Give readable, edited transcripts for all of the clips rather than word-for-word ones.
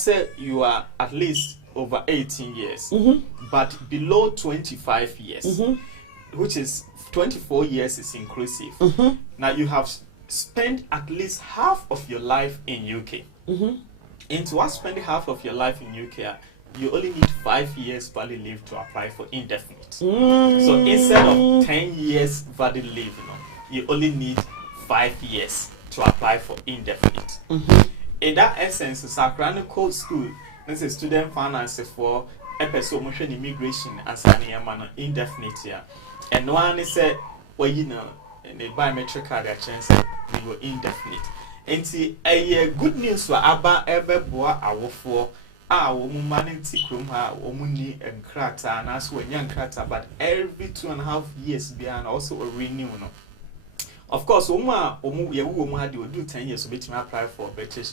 say you are at least over 18 years, but below 25 years, which is 24 years is inclusive. Now you have spent at least half of your life in UK. And to spending half of your life in UK, you only need 5 years valid leave to apply for indefinite. So instead of 10 years valid leave, you only need 5 years to apply for indefinite. In that essence, Sakrani Code School, this is student finance for a person motion immigration and signing a man indefinite here. And one is said, well, in the biometric card, I chance we were indefinite. And see, a good news for Abba ever boy our for our woman tikrum her omuni and crata and as when young crata, but every 2.5 years beyond also a renewal. Of course, we do 10 years to apply for British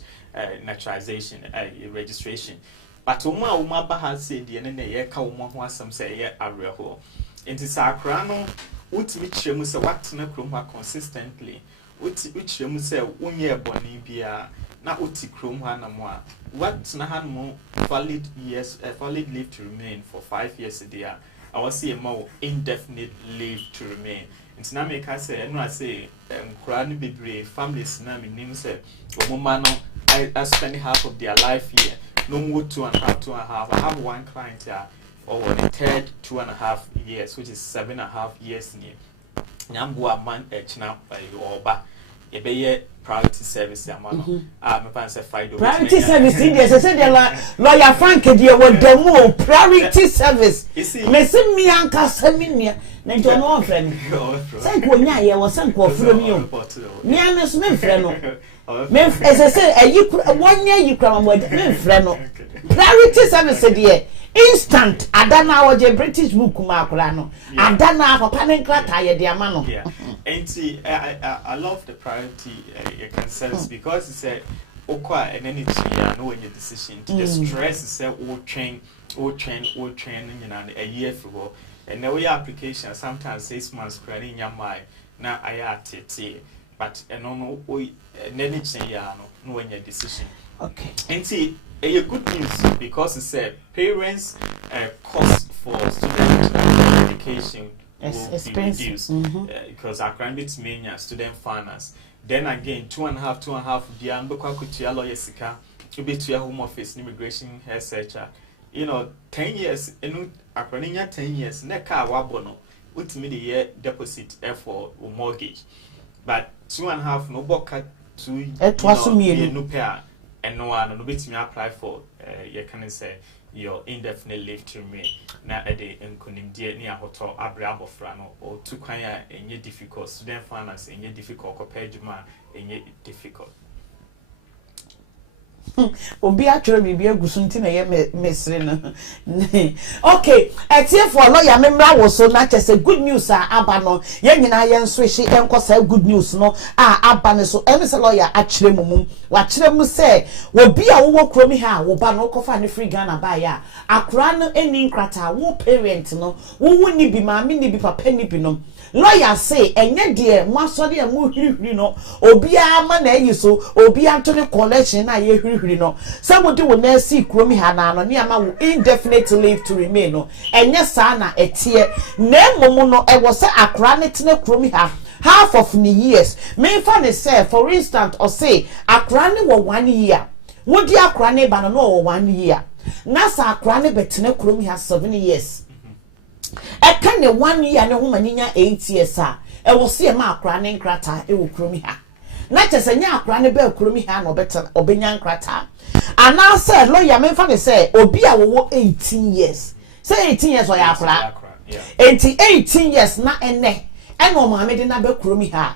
naturalization registration. But Uma has said the end year who some say a real. And it's our crown, which you must wax consistently, which you must say 1 year bonibia, not uti chroma no more. What's not more valid years, valid leave to remain for 5 years a day. I will see a more indefinite leave to remain. It's not make I say, and I say, Kurani be brave, families, name say, woman, I spend half of their life here. No more 2.5. I have one client here, or the third 2.5 years, which is 7.5 years near. Nyambua man, now by Oba, a bay priority service, my fancy fight. Priority service, yes, I said, lawyer Frank, dear, what demo priority service. You see, Messi, me, Uncle Saminia. Na nti ono friend say ko nya ye wo san ko from you me am so me friend no me as say ayi one year you kram mo me friend no priority service dey instant adana wo je British book ma akura no adana papa ne nkrata ye dey ama no and see I love the priority service because it's a okwa and then it's no when your decision to the stress is say o train you know a year for. And the way application sometimes 6 months credit in your mind. Now I at it, but no we no when your decision. Okay. And see a good news because it said parents cost for student education will be reduced because our grandparents mania student finance. Then again 2.5 beyond because lawyer sika to be to your home office immigration health searcher. 10 years, and acronym 10 years, Neka wabono, ultimately the year deposit for mortgage. But 2.5 no boka to no pair and no one no bit me apply for you can say your indefinite leave to remain. Now a day in Kunim near hotel Abrabo Frano or to Kaya and yet difficult student finance and yet difficult compared to man and yet difficult. Obi actually be agusunti na ye mesre no okay etie for lawyer memra wo so na chese good news aba no ye nyina ye nso hye enkosa good news no aba ne so em se lawyer akire mumum wa kire mu se obi a wo kromi ha wo ba no kofa ne free Ghana ba ya akura no eni nkrata wo parent no wo ni bi ma me ni bi papa ni bi no lawyer say enye de mo asode am hwihwiri no obi a ma na yi so obi antone collection na ye hwihwiri no somebody will na see kromi ha na no ne ama wo indefinite leave to remain no enye sa na etie na emomu no e wo se akra ne tene kromi ha half of the years me fa ne say for instance or say akra ne wo 1 year wodi akra ne ba no wo 1 year na sa akra ne betene kromi ha 7 years e kan ne 1 year ne ho maninya 8 years e wo se ma akra ne nkrata e wo kromi ha na chesenya akra ne ba kromi ha no beta obenya nkrata ana say lawyer me fa ne say obi a wo 18 years say 18 years o ya akra 18 years na ene eno ma me de na ba kromi ha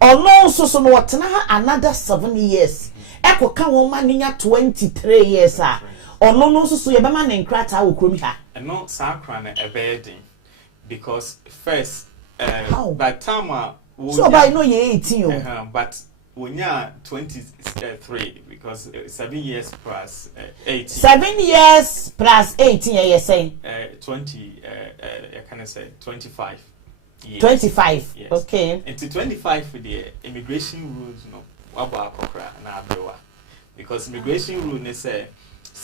ono so no wotena ha another 7 years ekoka wo maninya 23 years ono no so ye be ma ne nkrata wo kromi ha no sakra na ebedin because first by time so by no ye 18 but when you're 23 because 7 years plus 18 7 years plus 18 you say 20 can I say 25 years 25 yes. Okay and to 25 for the immigration rules no waba kokra na abrewa because immigration rule ne say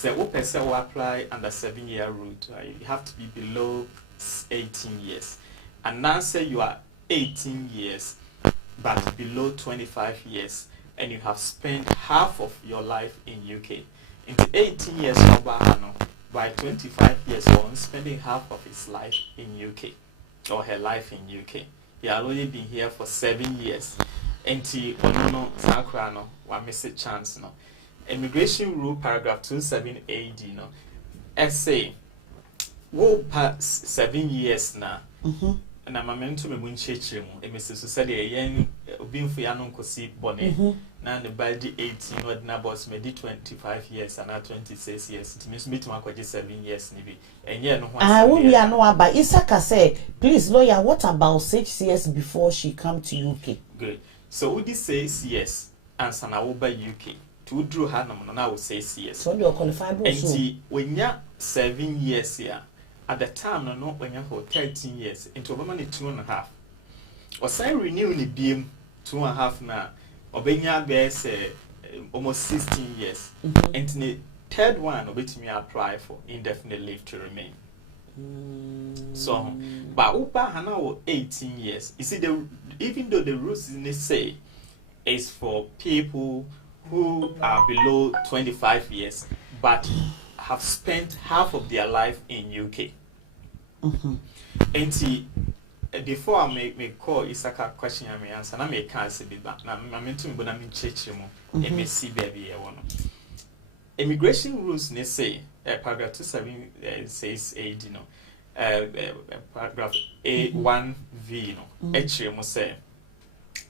So what person will apply under 7-year route? You have to be below 18 years. And now say you are 18 years, but below 25 years, and you have spent half of your life in UK. Into 18 years, by 25 years, you're spending half of his life in UK, or her life in UK. He had only been here for 7 years. Enti onono sakra no wa miss a chance no. Immigration rule paragraph 27 AD no. Essay wo pass 7 years na. Na mamento me munchechire mu. Emese so said yen obinfu ya no nkosi bone. Na ne by the 18 ordinary boss me 25 years and 26 years. It means me to akwaje 7 years ni bi. Enye no ho asa. Ah, we are no aba. Isaka say, please lawyer, what about 6 years before she come to UK? Good. So would says yes, answer na over UK. To draw her no na will say yes. So you are qualifiable. And when you 7 years here, at the time no when you for 13 years, into over 2.5. Or say renew the beam 2.5 now, or benya bears almost 16 years. And the third one of which me apply for indefinite leave to remain. So, but Upa Hana 18 years. You see, even though the rules in this say is for people who are below 25 years, but have spent half of their life in UK. And see, before I make call Isaka question I may answer, I may cancel it back. Now, I'm into me, but I'm in church. MSc baby, I want. Immigration rules, they say, paragraph 27 says AD, paragraph A1V, actually, must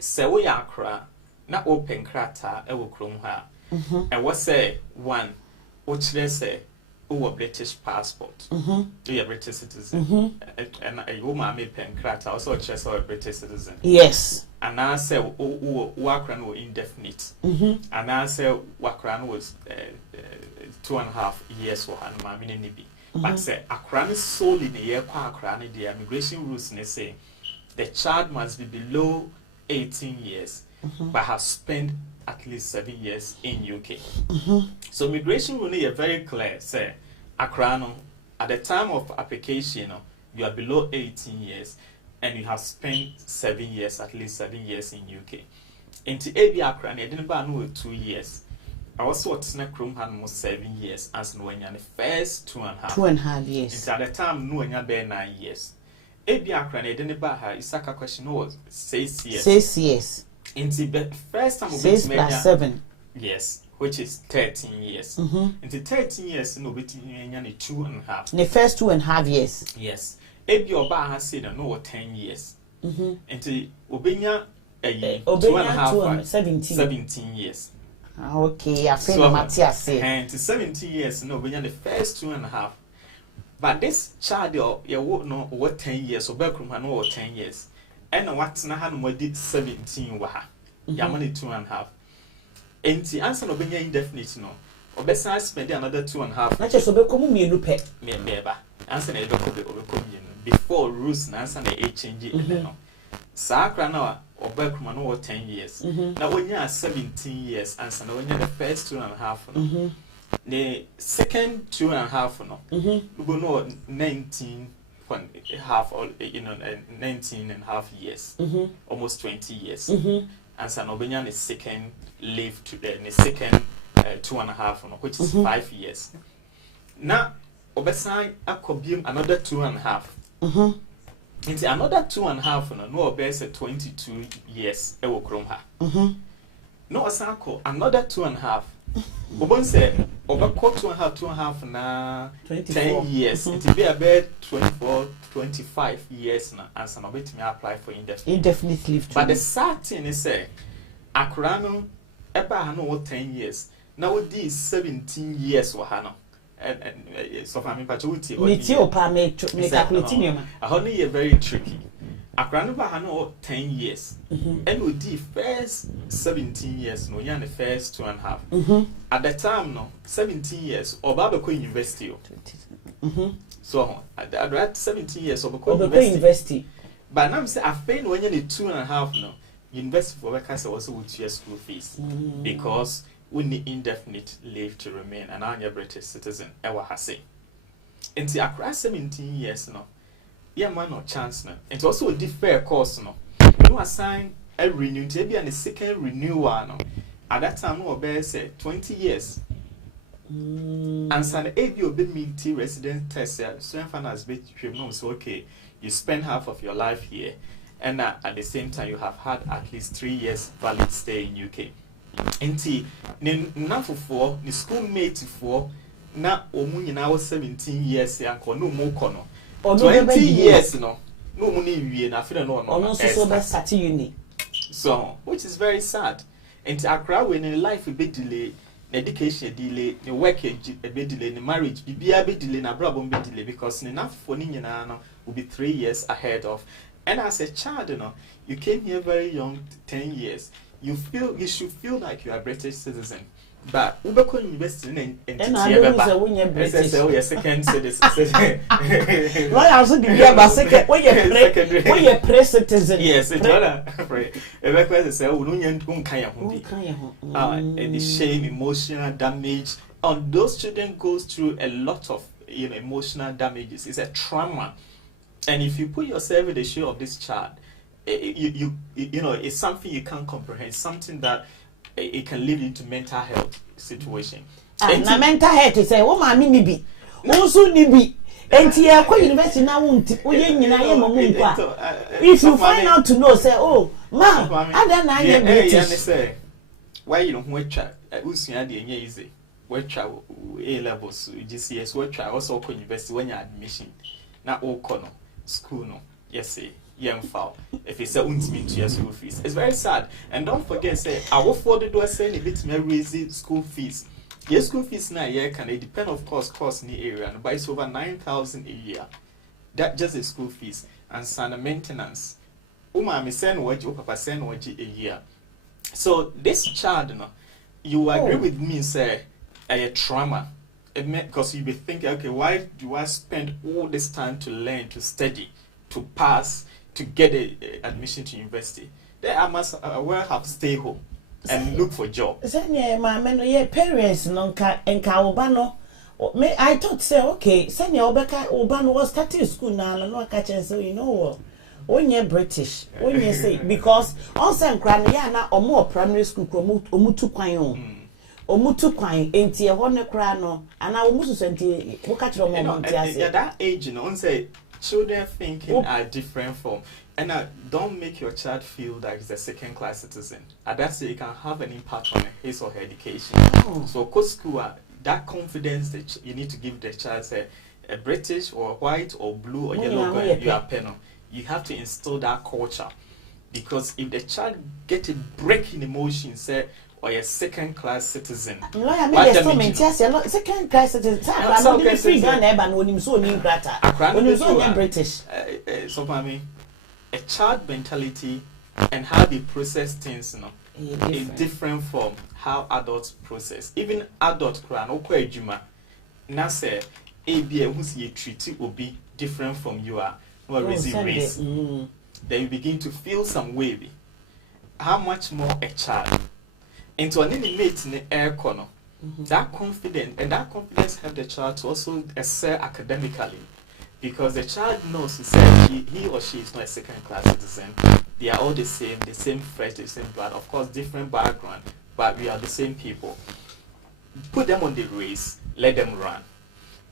say we are cra, not open crata, I will chrome her. And what say one, which they say, a British passport, you are British citizen, and a woman may pen crata, also just a British citizen. Yes. And I say, Wakran were indefinite, and I say, Wakran was 2.5 years for Hanma Minibi. But say, Akran is solely in the year, Akran, the immigration rules, and they say the child must be below 18 years, but have spent at least 7 years in UK. So, immigration rule is very clear, say, Akran, at the time of application, you are below 18 years. And you have spent 7 years, at least 7 years in UK. Into AB Akran, I didn't buy 2 years. I also what snack room had almost 7 years, as no one the first 2.5. 2.5 years. It's at the time no one bear 9 years. AB Akran, I didn't buy her. Isaka question was 6 years. 6 years. Into the first time 6 plus 7. Yes, which is 13 years. Into 13 years, no between 2.5. The first 2.5 years. Yes. Ebi oba has said no 10 years. Enti obenya 2.5 17 years. Okay, I feel Matthias say. And 17 years no obenya the first 2.5. But this child you no what 10 years so backroom ha no 10 years. And what na ha no did 17 wa ha. Ya money 2.5. Enti answer no obenya indefinite no. Obesa spend another 2.5. Na cheso be komu mienu pe. Me ba. Answer na e be ko before rules na answer na e change no. Sakra na obekuma no 10 years. Na onya 17 years answer na onya the first 2.5 no. The second 2.5 no. We go no 19 half or 19.5 years. Almost 20 years. Answer na obenya the second live to the second 2.5 no, which is 5 years. Now obesan akobium another 2.5. Into another 2.5 no obese 22 years e wo krom ha. No osanko another 2.5. Obon say obako 2.5 na 10 years. It be about 24 25 years na answer no bet me apply for indefinite leave. But the sad thing is say akura no eba ha no 10 years. Now this 17 years wa ha no. And so far, me pachuti. Me calculating. Honey, you're very tricky. Akranova had 10 years. And we did first 17 years, no, you're the first 2.5. At the time, no, 17 years, or Babako University. So, at 17 years, or University. But now, I think when you're 2.5, no, university for workers also with your school fees. Because we need indefinite leave to remain and I'm a British citizen. Ewa hase. Into across 17 years no. Yeah man no chance no. It's also a fair course no. You assign a renew to be a second renewal no. At that time no obey say 20 years. And san ABO be meet resident test so finance be no so okay. You spend half of your life here and at the same time you have had at least 3 years valid stay in UK. Enti na for ni schoolmate for na omu nyina was 17 years yanko no mo kono 20 years no mu ni wie na after no so be start uni so which is very sad. Enti akra we in life be delay, education delay, the work be delay, the marriage be delay na brabo be delay because ni na for ni nyina no will be 3 years ahead of. And as a child you came here very young, 10 years. You should feel like you are a British citizen. But Ubeko University in British. Second citizen. Why also the year second when you pre citizen. Yes, it's not Ubeko say and the shame, emotional damage. And those children goes through a lot of emotional damages. It's a trauma. And if you put yourself in the shoe of this child, you know it's something you can't comprehend, something that it can lead into mental health situation. Na mental health is say wo ma mi bi wo so ni bi enti e kwa university na wo nti oye nyina ye mo mu kwa if you find out to know say oh ma ada na ye British say why you know who try usua de enye easy we try A levels GCS we try also kwa university when you admission na o kono school no yes young foul if you say ultimate to your school fees. It's very sad. And don't forget say our afford do say a bit me raise school fees. Your school fees now year can it depend of course in the area but it's over 9,000 a year. That just the school fees and sana maintenance. Me send what you papa send what a year. So this child you agree with me say a trauma. Because you be thinking, okay, why do I spend all this time to learn, to study, to pass, to get a admission to university? Then I must well have to stay home and look for a job. My parents I thought say okay, send your Obano was starting school now and no catch so you know what. When you're British, when you say because also na or more primary school omutu kwayon. Omutu kwan enti e ho ne kra no ana omusu senti wo ka kire mo at that age say children thinking are different from and don't make your child feel like he's a second class citizen. At that stage it can have an impact on his or her education. So school that confidence that you need to give the child say a British or white or blue or yellow girl you are penal. You have to instill that culture because if the child get a break in emotion say or a second class citizen. Lawyer make a second class citizen. I'm not free Ghana but when you so new brata. When you so British. So for me a child mentality and how they process things is different from how adults process. Even adult cry no kwa ejuma na say e bia hu se treat obi different from you are no race. Then you begin to feel some way. How much more a child into an mate in the air corner. That confidence helps the child to also excel academically because the child knows to say he or she is not a second class citizen. They are all the same flesh, the same blood, of course different background, but we are the same people. Put them on the race, let them run.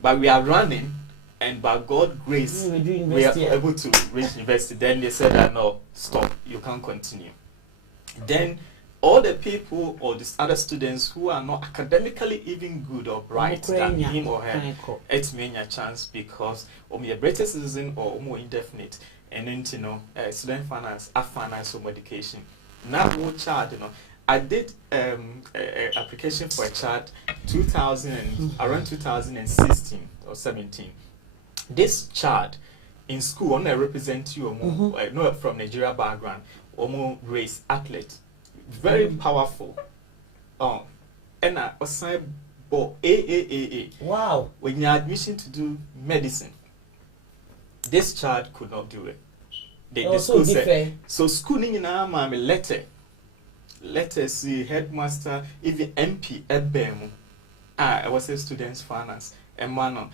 But we are running and by God's grace we are able to reach university. Then they said that no, stop, you can't continue. Then all the people or the other students who are not academically even good or bright than him or her, it's me a chance because I'm a British citizen or more indefinite and then student finance, finance or medication. Now more child, I did application for a child around 2016 or 17. This child in school, when I represent you or more, not from Nigeria background or more race athlete. Very powerful. And I assigned AAAA. Wow. When you admission to do medicine, this child could not do it. The school said, so schooling in our letter let us see, headmaster, even MP, EBEM, I was a student's finance, and man,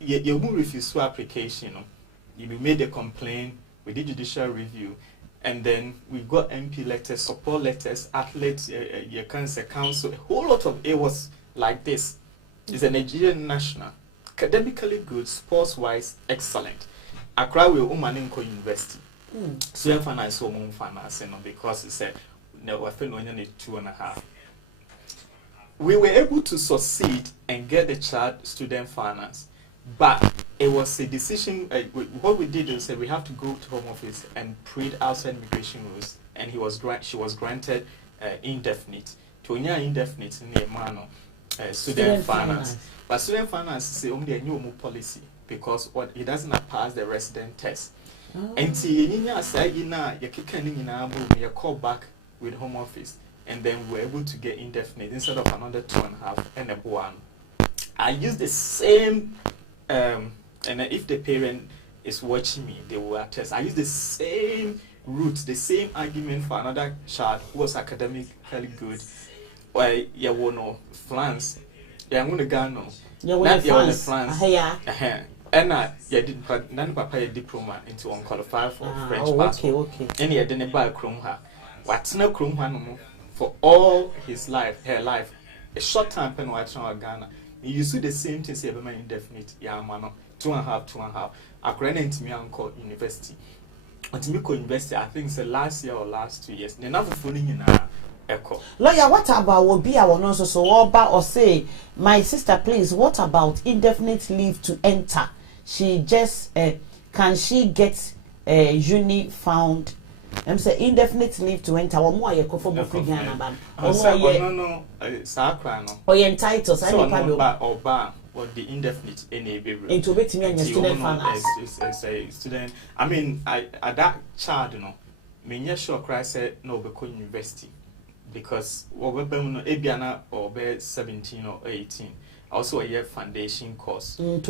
you will refuse application. You made a complaint, we did judicial review, and then we got MP letters, support letters, athletes, your cancer council, a whole lot of it was like this. It's a Nigerian national, academically good, sports-wise, excellent. Accra will Umaninko University. Student finance, home finance, because it's a no, I think only 2.5. We were able to succeed and get the child student finance, but it was a decision. What we did is that we have to go to Home Office and print outside immigration rules, and she was granted indefinite. To indefinite in the manner student finance, but student finance is only a new policy because it doesn't pass the resident test. And see, you call back with Home Office, and then we're able to get indefinite instead of another 2.5 and a 1. I use the same, and if the parent is watching me, they will attest. I use the same route, the same argument for another child who was academically good. Why, you want France? Yeah, I'm going to Ghana. You're France. And you didn't none papa a diploma into unqualified for French passport. Okay. And you didn't buy a chrome her. What's no chrome one for all his life, her life. A short time pen watching our Ghana. You see the same thing, say, indefinite, yeah, man, 2.5. I granted to me uncle university. Until me university, I think it's the last year or last 2 years. They're not phoning in our echo. Lawyer, what about will be our nurse or say, my sister, please, what about indefinite leave to enter? She just can she get uni found? I'm saying indefinite leave to enter. Or more you for free Ghana ban. No, Sacra no. Or entitled so or bar or the indefinite enable. Into betting me and student finance. As a student, I mean, at that child, me sure cry said no because university because over Ebiana or be 17 or 18. Also a year foundation course. It's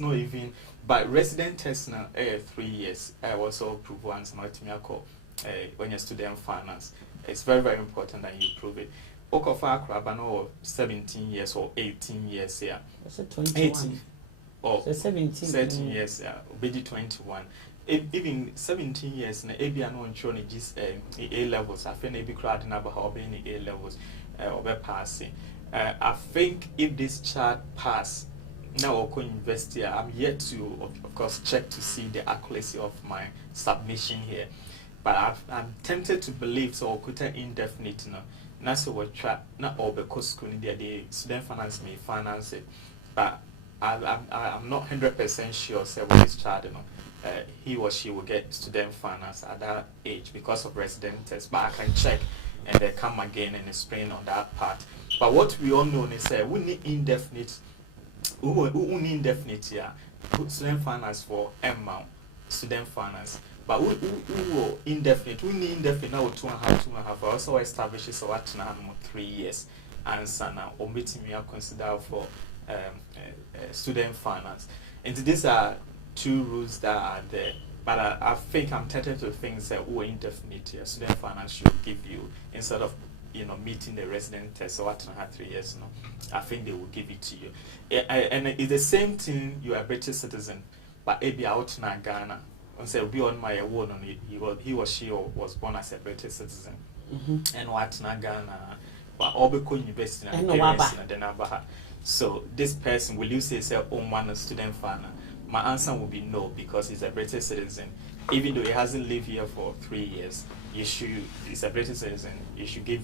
not even, but resident test now 3 years. I also prove once not me call when you're student finance. It's very, very important that you prove it. Okofa Krabano 17 years or 18 years here. 18 or so 17 years, obedi 21. Even 17 years na Ebiano on just A levels. I think maybe crowd in about being A levels or passing. I think if this child pass now or university, I'm yet to of course check to see the accuracy of my submission here. But I'm tempted to believe so could indefinite now. That's what try not all because school the student finance may finance it. But I'm not 100% sure say with this child, he or she will get student finance at that age because of resident test. But I can check and they come again and explain on that part. But what we all know is that we need indefinite, we need indefinite here, student finance for amount, student finance. But we indefinite, we need indefinite now 2.5. Also establishes so what now 3 years. And so now, omitting me consider for student finance. And these are two rules that are there. But I think I'm tempted to think that we indefinite here, student finance should give you instead of meeting the resident test so what 3 years I think they will give it to you. And it's the same thing. You are a British citizen, but maybe out in Ghana. Say be on my own he or she was born as a British citizen. And what in Ghana, but all because university and parents in the so this person will you say one student finance? My answer will be no because he's a British citizen. Even though he hasn't lived here for 3 years, he's a British citizen, you should give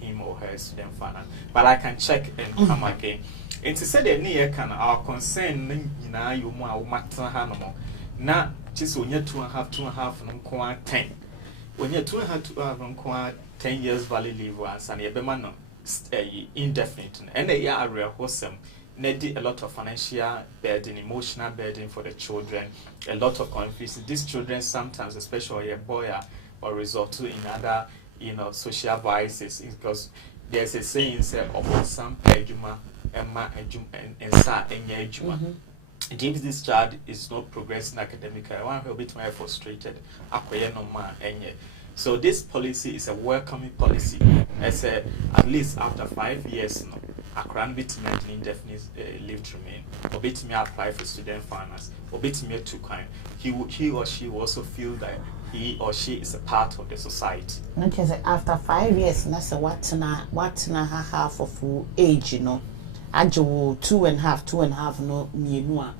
him or her student finance. But I can check and come again. And to say that near can our concern you more na just when you're 2.5 and 10. When you're 2.5 10 years valid leave once and you're indefinite and a year area wholesome. Need a lot of financial burden, emotional burden for the children, a lot of confusion. These children sometimes, especially a boy, or resort to in other, social vices because there's a saying say about some ejuma, emma ejuma and sa enya ejuma. If this child is not progressing academically, one will be too frustrated. Akoye no ma enye. So this policy is a welcoming policy. As at least after 5 years, no, a cran bit me indefinite leave to remain, or bit me apply for student finance, or bit me to kind. He or she will also feel that he or she is a part of the society. Okay, after 5 years, that's a what na half of full age, you know. Ajo 2.5 no mienua.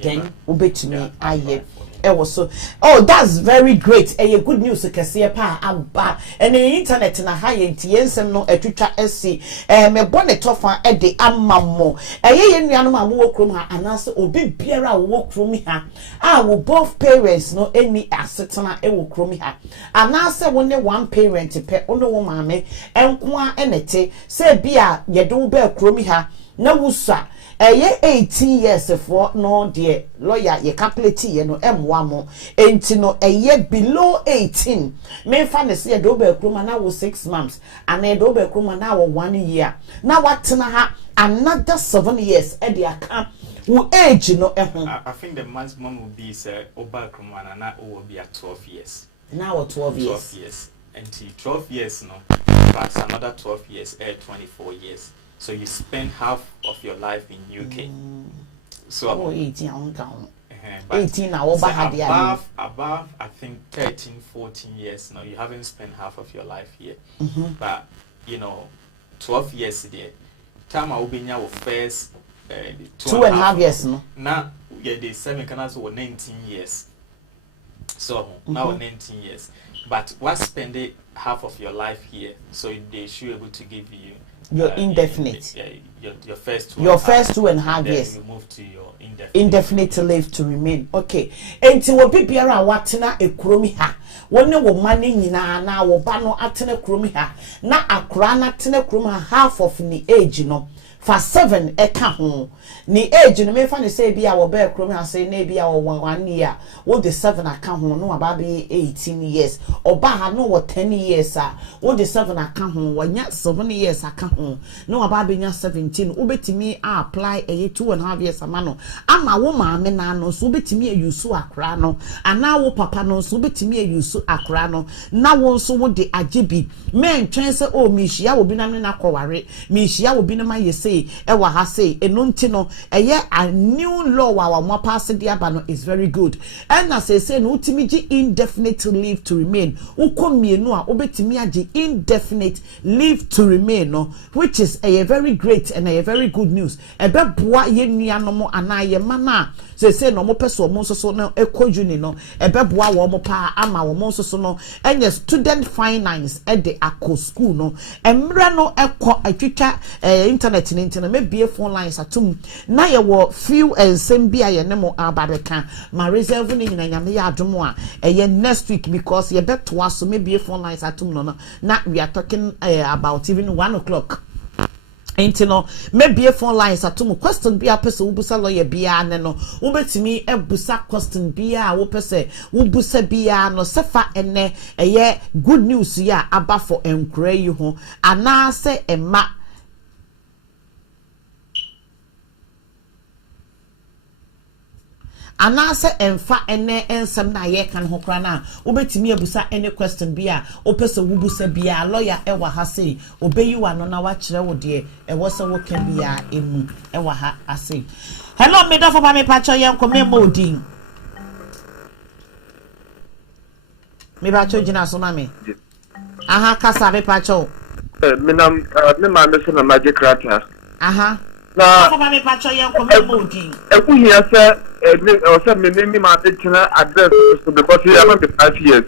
Then ubetumi aye. So that's very great. Good news kese pa aba. And the internet na high ensem no etwitwa esi. Me bone tofa e de amammo. Ye nuanom a wo krom ha anase obi biara wo krom ha. Wo both parents no any asetena e wo krom ha. Anase wo ne one parent pe ono wo maame enko a enete se bia ye de wo ba krom ha na wusa 18 years for no dear lawyer ye calculate ye no emwa mo enti no below 18 me fa ne se do ba kroma na wo 6 months and do ba kroma na wo 1 year na watena ha another 7 years e de aka wo age no I think the maximum will be say oba kroma na will be at 12 years now 12 years 12 years until 12 years no plus another 12 years 24 years. So you spend half of your life in UK. So 18 on count. 18 now above I think 13, 14 years now you haven't spent half of your life here. But 12 years there. Time I will be now first 2.5 years no. Now the 7 can also 19 years. So now 19 years. But what spending half of your life here, so they should be able to give you your indefinite. Your first 2.5 years. You move to your indefinite leave to remain. Okay. Enti wo bibiara watena ekromi ha. Wone wo mane nyina na wo ba no atena ekromi ha. Na akra na atena ekromi ha half of ni age no. For 7 eka ho. Ni age no me fa ne say bia wo ba ekromi ha say na bia wo 1 year. Wo the 7 aka ho no aba be 18 years. Oba ha no wo 10 years a. Wo the 7 aka ho wo nya 7 years aka ho. No aba be nya 17. Wo betimi apply 2.5 years ama no. Ama wo maame na no so betimi ayusu akra no. Ana wo papa no so betimi ayusu akra no. Na wo so wo de ajebi. Men twen se o mi hia wo bi na na kware. Mi hia wo bi na ma yese ewa ha say eno nti no a new law wa mo pass the aba no is very good. And as I say no utimi gi indefinite leave to remain. Ukomienu a obetimi agi indefinite leave to remain no, which is a very great and a very good news. Ebe boa ye nuanom ana ye mana say no mo peso mo so no ekojuni no ebe boa wo mo pa ama wo mo so no enye student finance e de akọ school no emre no ekọ atwitwa internet ni internet me bie phone lines atum na ye wo few ensem bia ye ne mo ababeka ma reserve ni nyina nyame ya adom a eye next week because ye beto aso me bie phone lines atum no na we are talking about even 1 o'clock. Enti no maybe phone lines atum question bia pese wo busa lawyer bia ne no wo betimi ebusa question bia wo pese wo busa bia no sefa ene eye good news ya aba for enkura yi ho ana se emma anase emfa ene ensem na ye kan ho kra na obetimi abusa any question bia opese wo busa bia lawyer e wa ha sei obeyi wa no na wa kire wo de e wo se wo kan bia emu e wa ha ase. Hello me da for ba me pacho ye nko me modin me pacho jina so na me aha kasa me pacho me nam me ma me so na magic rata aha na for ba me pacho ye nko me modin e ku hia se also me name my address because we have 5 years.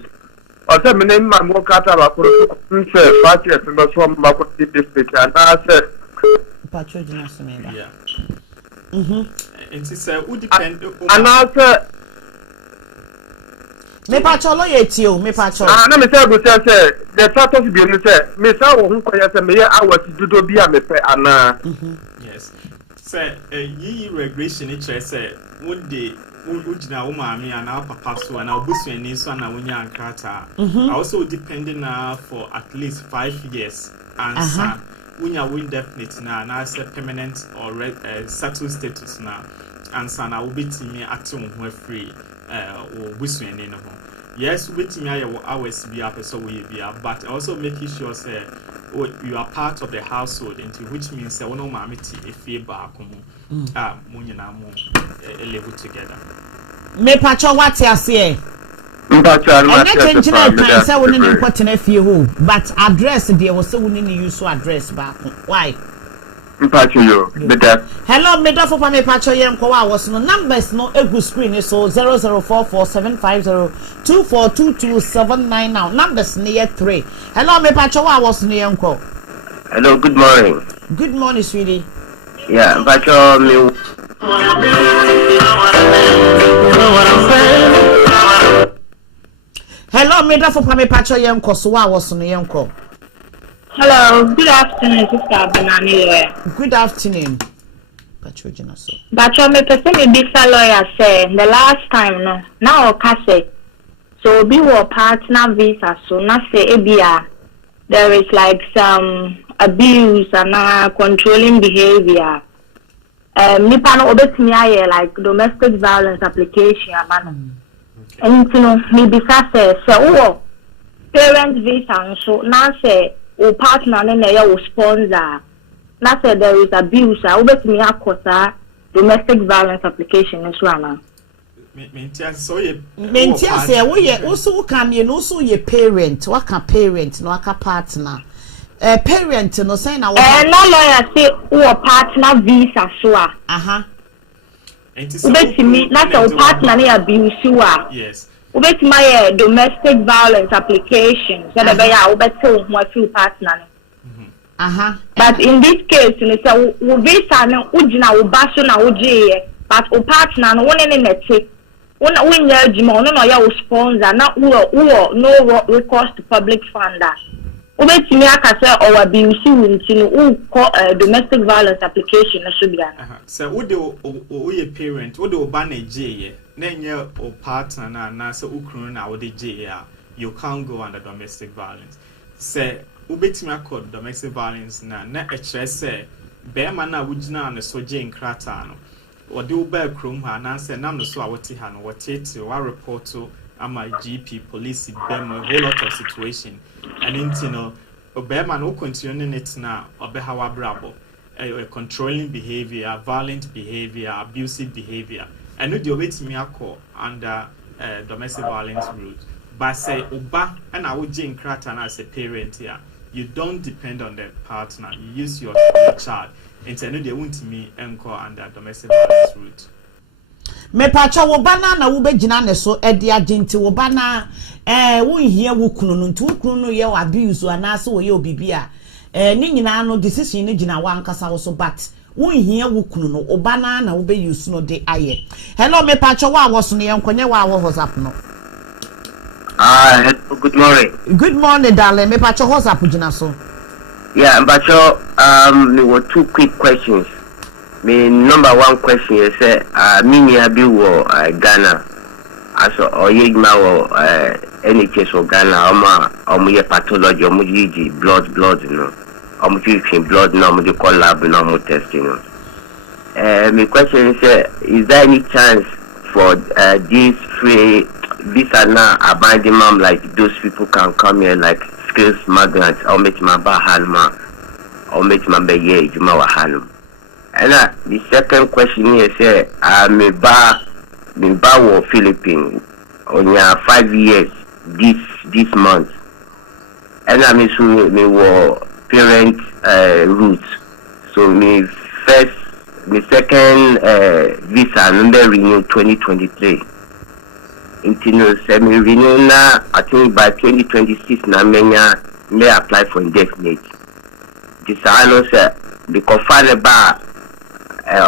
Also me name my more kata ba ko 5 years and so ma ko district and I said patrol so me yeah it is who depend and I said me patrol lawyer tio me patrol na me say go say the status be me say me say wo hu ko ya say me ya awati dodo bia me pe ana yes say yi regression it say would the ujina wo maami ana papa so ana obusuani so ana wonya ankrata also depending for at least 5 years and wonya indefinite na say permanent or settled status na and sana obetimi atom ho free obusuani no ho yes, waiting your hours be up so we be up, but also making sure say you are part of the household, into which means say no mammy if you back munina live together. Me pacho what you say? But address there was so we need use to address back. Why? Hello, Meda for me pacho yam kwa was no numbers no egu screen so 0044750242279 now. Numbers near 3. Hello, me pacho was near uncle. Hello, good morning. Good morning, sweetie. Yeah, pacho me. You know what I'm saying? Hello, Meda for me pacho yam kosowa was near uncle. Hello, good afternoon, Sister Banani. Good afternoon. Patrojina so. But me person me big lawyer say the last time no. Now okay. So be your partner visa so na say ebia there is like some abuse and controlling behavior. Nipa no obetimi aye like domestic violence application man. And you know me bisa say so parent visa so na say o partner na ya sponsor na say there is abuse obetimi akosa domestic violence application as well. Mentia so ye mentia say wo ye also can you no so ye parent waka parent no aka partner parent no say na no lawyer say o partner visa so obetimi na say o partner na abuse wa yes obetimi my domestic violence application so the be obetimi ho afi partner. But in this case, you say we visa na ujina ubaso na uje but o partner no one in nete one nya jima no no ya o sponsor na no recourse to public funder. Obetimi aka say o abuse wunti no call domestic violence application na so bia. So wo de o ye parent wo de o ba na je na nya o partner na say ukunu na wo de je you can't go under domestic violence. Say ubetimi akọ domestic violence na ekire say be ma na wugina na soje nkrata no ode wo ba krom ha na say nam no so a wote ha no wote wa report to ama GP police be ma a whole lot of situation and into no be ma no continue it na obe ha wa brabo controlling behavior, violent behavior, abusive behavior and no de obetimi akọ under domestic violence rules. But say oba and I would jing kratan as a parent here. You don't depend on the partner. You use your child. And say no they won't me encore under domestic violence route. Me pacha wo bana na wo begina ne so e de agenti wo bana wo hia wo kunu no ntu kunu no ye abuse anase wo ye obibia ni nyina no decision ni gina wa nkasa wo so but wo hia wo kunu no obana na wo be use no de aye. Hello me pacha wa wo so ne yenkonye wa wo WhatsApp no. Good morning. Good morning, darling. Me pacho WhatsApp jina so. Yeah, pacho me were two quick questions. Me number one question is mini abi wo Ghana. Aso oyegma wo NHS wo Ghana omo ye pathology omo ji blood no. Omo ji blood no omo call lab no omo testing no. My question is there any chance for this free visa now abandon mom like those people can come here like skills migrants or make my bahanma or make my baye juma wahanum. And the second question is me ba wo Philippines on 5 years this month. And I me wo parent roots. So me second visa number renew 2023. Intino semi renew na I think by 2026 na may apply for indefinite. This I know say because father ba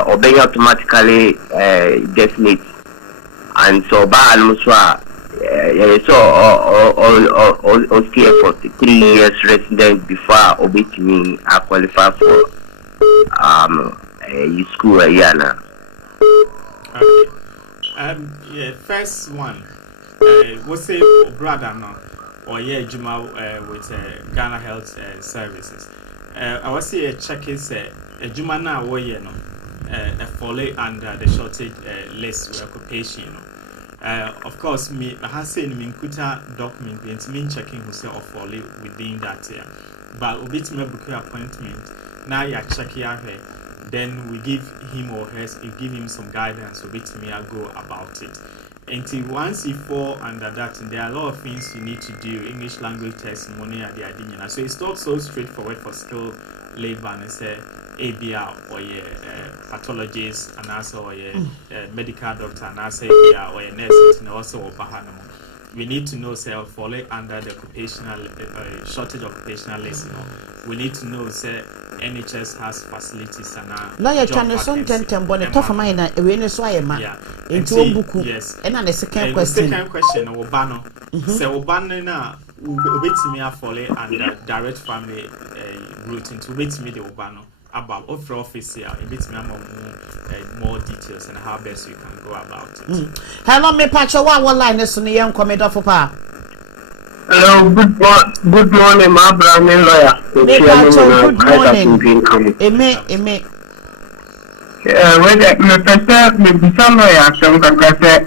obey automatically definite and so ba no so so stay for 3 years resident before obey me I qualify for school yana. Okay. Yeah, first one. We'll say brother no or yeah, Juma with Ghana Health Services. I was say check is Juma na no fall under the shortage list occupation. Of course, me I have said me kuta document and me checking who say of all within that year. But a bit me book appointment. Now you check here, then we give him or her, you give him some guidance. So bit me go about it. Until once you fall under that, there are a lot of things you need to do. English language testimony and the idea. So it's not so straightforward for skilled labor and say ABR or pathologist and also medical doctor and also ABR or nurse and also Bahanamo. We need to know say fall under the occupational shortage occupational list. We need to know say NHS has facilities and lawyer Chanson Tentem bonnet tough of mine a so I am into Buku. Yes, and the second question. Second question Obano. Say Obano na wait me fall under direct family route into wait me the Obano. About office here, a bit more details and how best you can go about it. Hello, me patch one line is on the young commander for pa. Hello, good morning, my brother lawyer. Me patch good morning. Eme. When me prefer me become lawyer, some can say,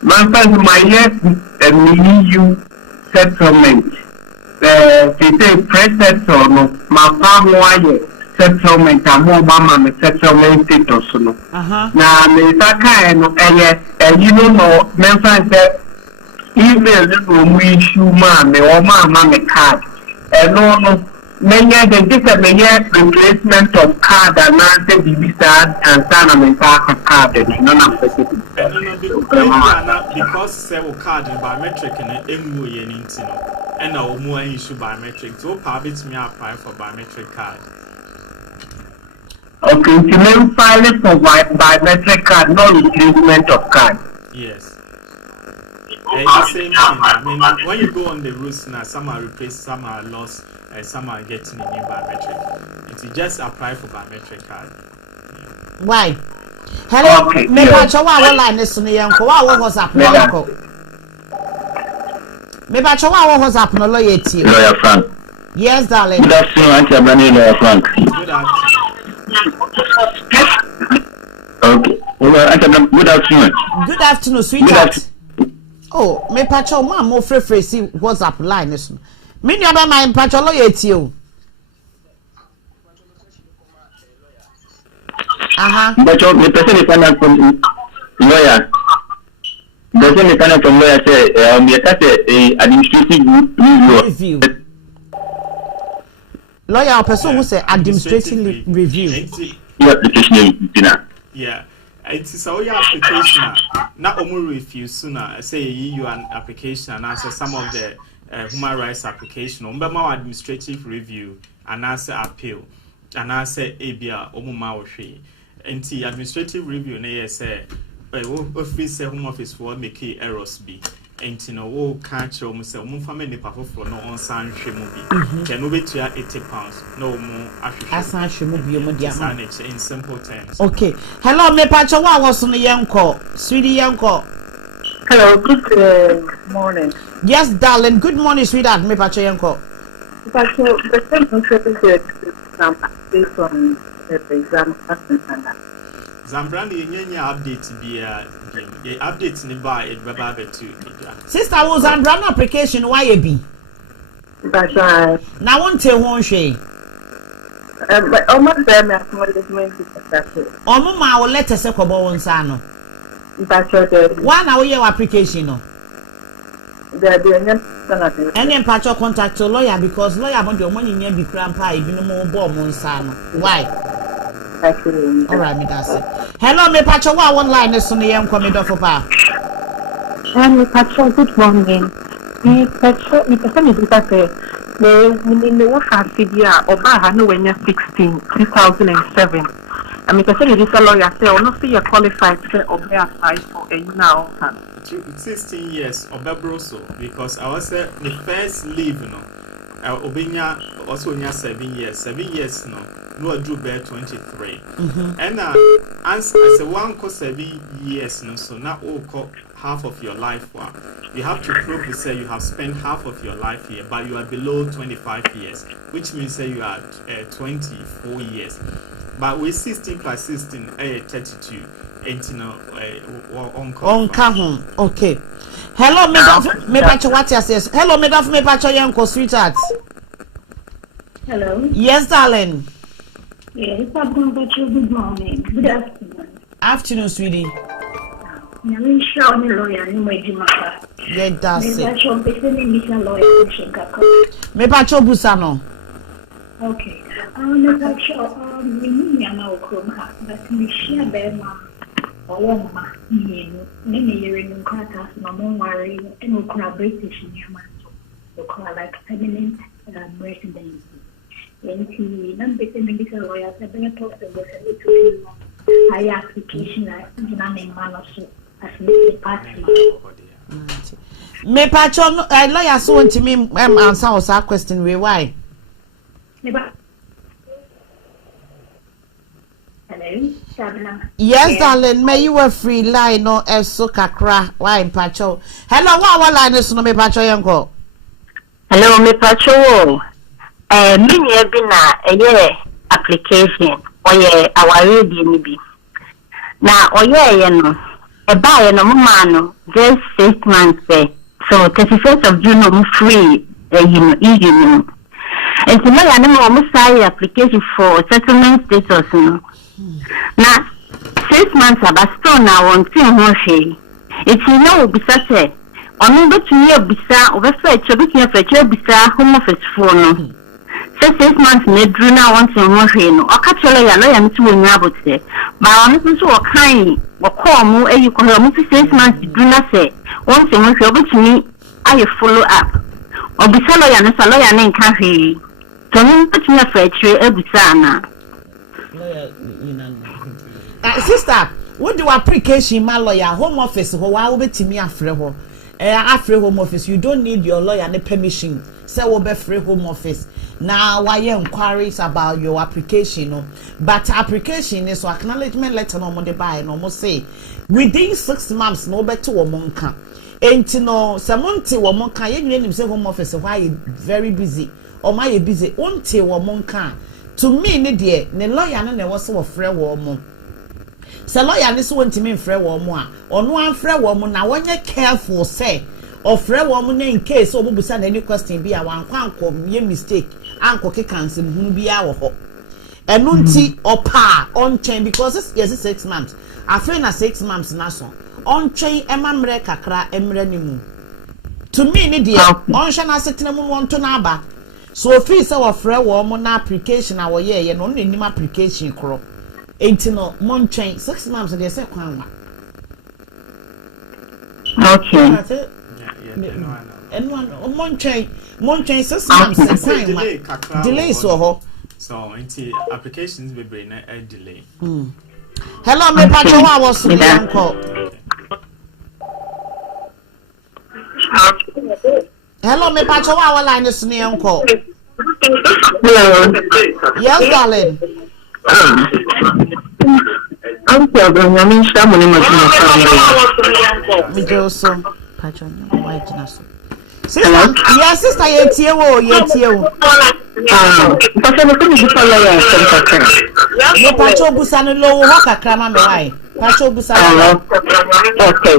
man friend my EU settlement. They say preset or no, my family settlement and more mama settlement status no. Now me saka no you know men find that email no we issue man me or mama me card no many they just a replacement of card and now the visa and sign me card no because several card in biometric and emu yenintino. And now more issue biometric. So permits me apply for biometric card. Okay, you may file it for biometric card, no replacement of card. Yes. It's the same thing. I mean, when you go on the routes now, some are replaced, some are lost, some are getting a new biometric. It's just apply for biometric card. Why? Hello, okay, me patch one line is on the young was up. Maybe I what was up no loyalty. Lawyer Frank. Yes, darling. Good afternoon, Auntie Abani, Lawyer Frank. Good Okay. Good afternoon. Good afternoon, sweetheart. Oh, me pacho mom mo free see WhatsApp line is. Me ni aba my pacho loyalty o. But the person is coming from lawyer. The person is from lawyer say we attach a administrative review. Lawyer person who say administrative review. Your application yeah. It's our application. Not only refuse sooner. Say you an application and answer some of the human rights application. Umba administrative review and answer appeal and answer ABR omuma oshi. Enti administrative review na say office home office for make errors be. Enti no wo catch o say family nipa for no on san hwemu bi. Can we to £80 no more asan hwemu bi o mo dia ma. In simple terms. Okay. Hello me pacho wa was no yenko. Sweetie yenko. Hello, good morning. Yes, darling. Good morning, sweetheart. Me pacho yenko. Pacho, the same interested some based on the exam and Zambrandi yenye update be the update ni ba e baba betu. Sister was Zambrano application why e be? But na won te ho hwe. But almost there me acknowledgement is exactly. Omo ma wo letter se kobo won sa no. But the one na wo your application no. Any pacho contact to lawyer because lawyer want your money near be crampa e bi no mo bo mo nsa no. Why? All right, me that's it. Hello, me pacho wa one line is on the yam come do for pa. Me pacho good morning. Me pacho me person is say me work as CDA oba ha no when you 16 2007. And me person is a lawyer say or not see you qualified say oba apply for a now. 16 years obebroso because I was the first leave no. Obenya also nya 7 years. 7 years no. No, I drew bear 23. And as a one cost 7 years, no, so now all call half of your life. You have to prove to say you have spent half of your life here, but you are below 25 years, which means that you are 24 years. But with 16 plus 16, 32. on home. Okay. Hello, me pacho what you say? Hello, me pacho yanko sweetheart. Hello. Yes, darling. Yes, I'm going to good morning. Good afternoon. Afternoon, sweetie. I'm sure the lawyer in my Jimaka. Yeah, that's it. Me lawyer me pacho busano. Okay. Me pacho me now come but me share bema or ma me hearing in quarters no more worry and we British in Yamato. We call like permanent residency. And he number the lawyer said the process was a little high application as in a man or so as Mr. Party. Me pacho lawyer so want me answer us our question we why? Hello, Sabina. Yes, darling, may you a free line no so kakra why pacho. Hello, what line is no me pacho yanko? Hello, me pacho. Many have been a application or our radio be. Now, or a buyer no man just 6 months. So 31st of June, I'm free, easy. And to my animal, application for settlement status. Now, 6 months are still now on 2 months. If you know, besides, on the 2 year beside, over fetch, a bit of a beside home office phone. 6 months, me drew now once in one train, or catch a lawyer and 2 in Yabote. But I'm so kind, or call more, you call her 6 months, do not say. Once in one travel to me, I follow up. Or be a lawyer and a lawyer named Cafe. So, you put me a fetch, every sana. Sister, what do application my lawyer home office who will be to me after home office? You don't need your lawyer and permission. Say we'll be free home office. Now why inquiries about your application no? But application is so acknowledgement letter no more buy no more say within 6 months no better woman can. Ain't no someone till woman can you say home office why you very busy or my busy until woman can. To me ne dear ne lawyer no was so frɛ woman. So lawyer this want to mean frɛ woman or no one frɛ woman now when you careful say or frɛ woman in case so bubusa any question be a one kwanko ye mistake anko ke cancel hunu bia wo ho enunti opa on chain because yes 6 months after na 6 months na so on chain emamre kakra emre ni mu to me ni dia on hwe na setena mu wonto na aba so free say wo frɛ wo mo na application a wo ye no no nim application kro enti no mon chain 6 months dey say kwanwa Okay. And one mon chain 6 months delay so ho so into applications be brain a delay. Hello me pacho wa was me uncle. Hello me pacho wa line is me uncle. Hello. Yes darling. I'm going to mean someone Me do so pacho why did so. Sister, yes, sister, yetie wo. Because I'm going to follow you. No pacho busano low ho kakra ma me why. Pacho busano. Okay.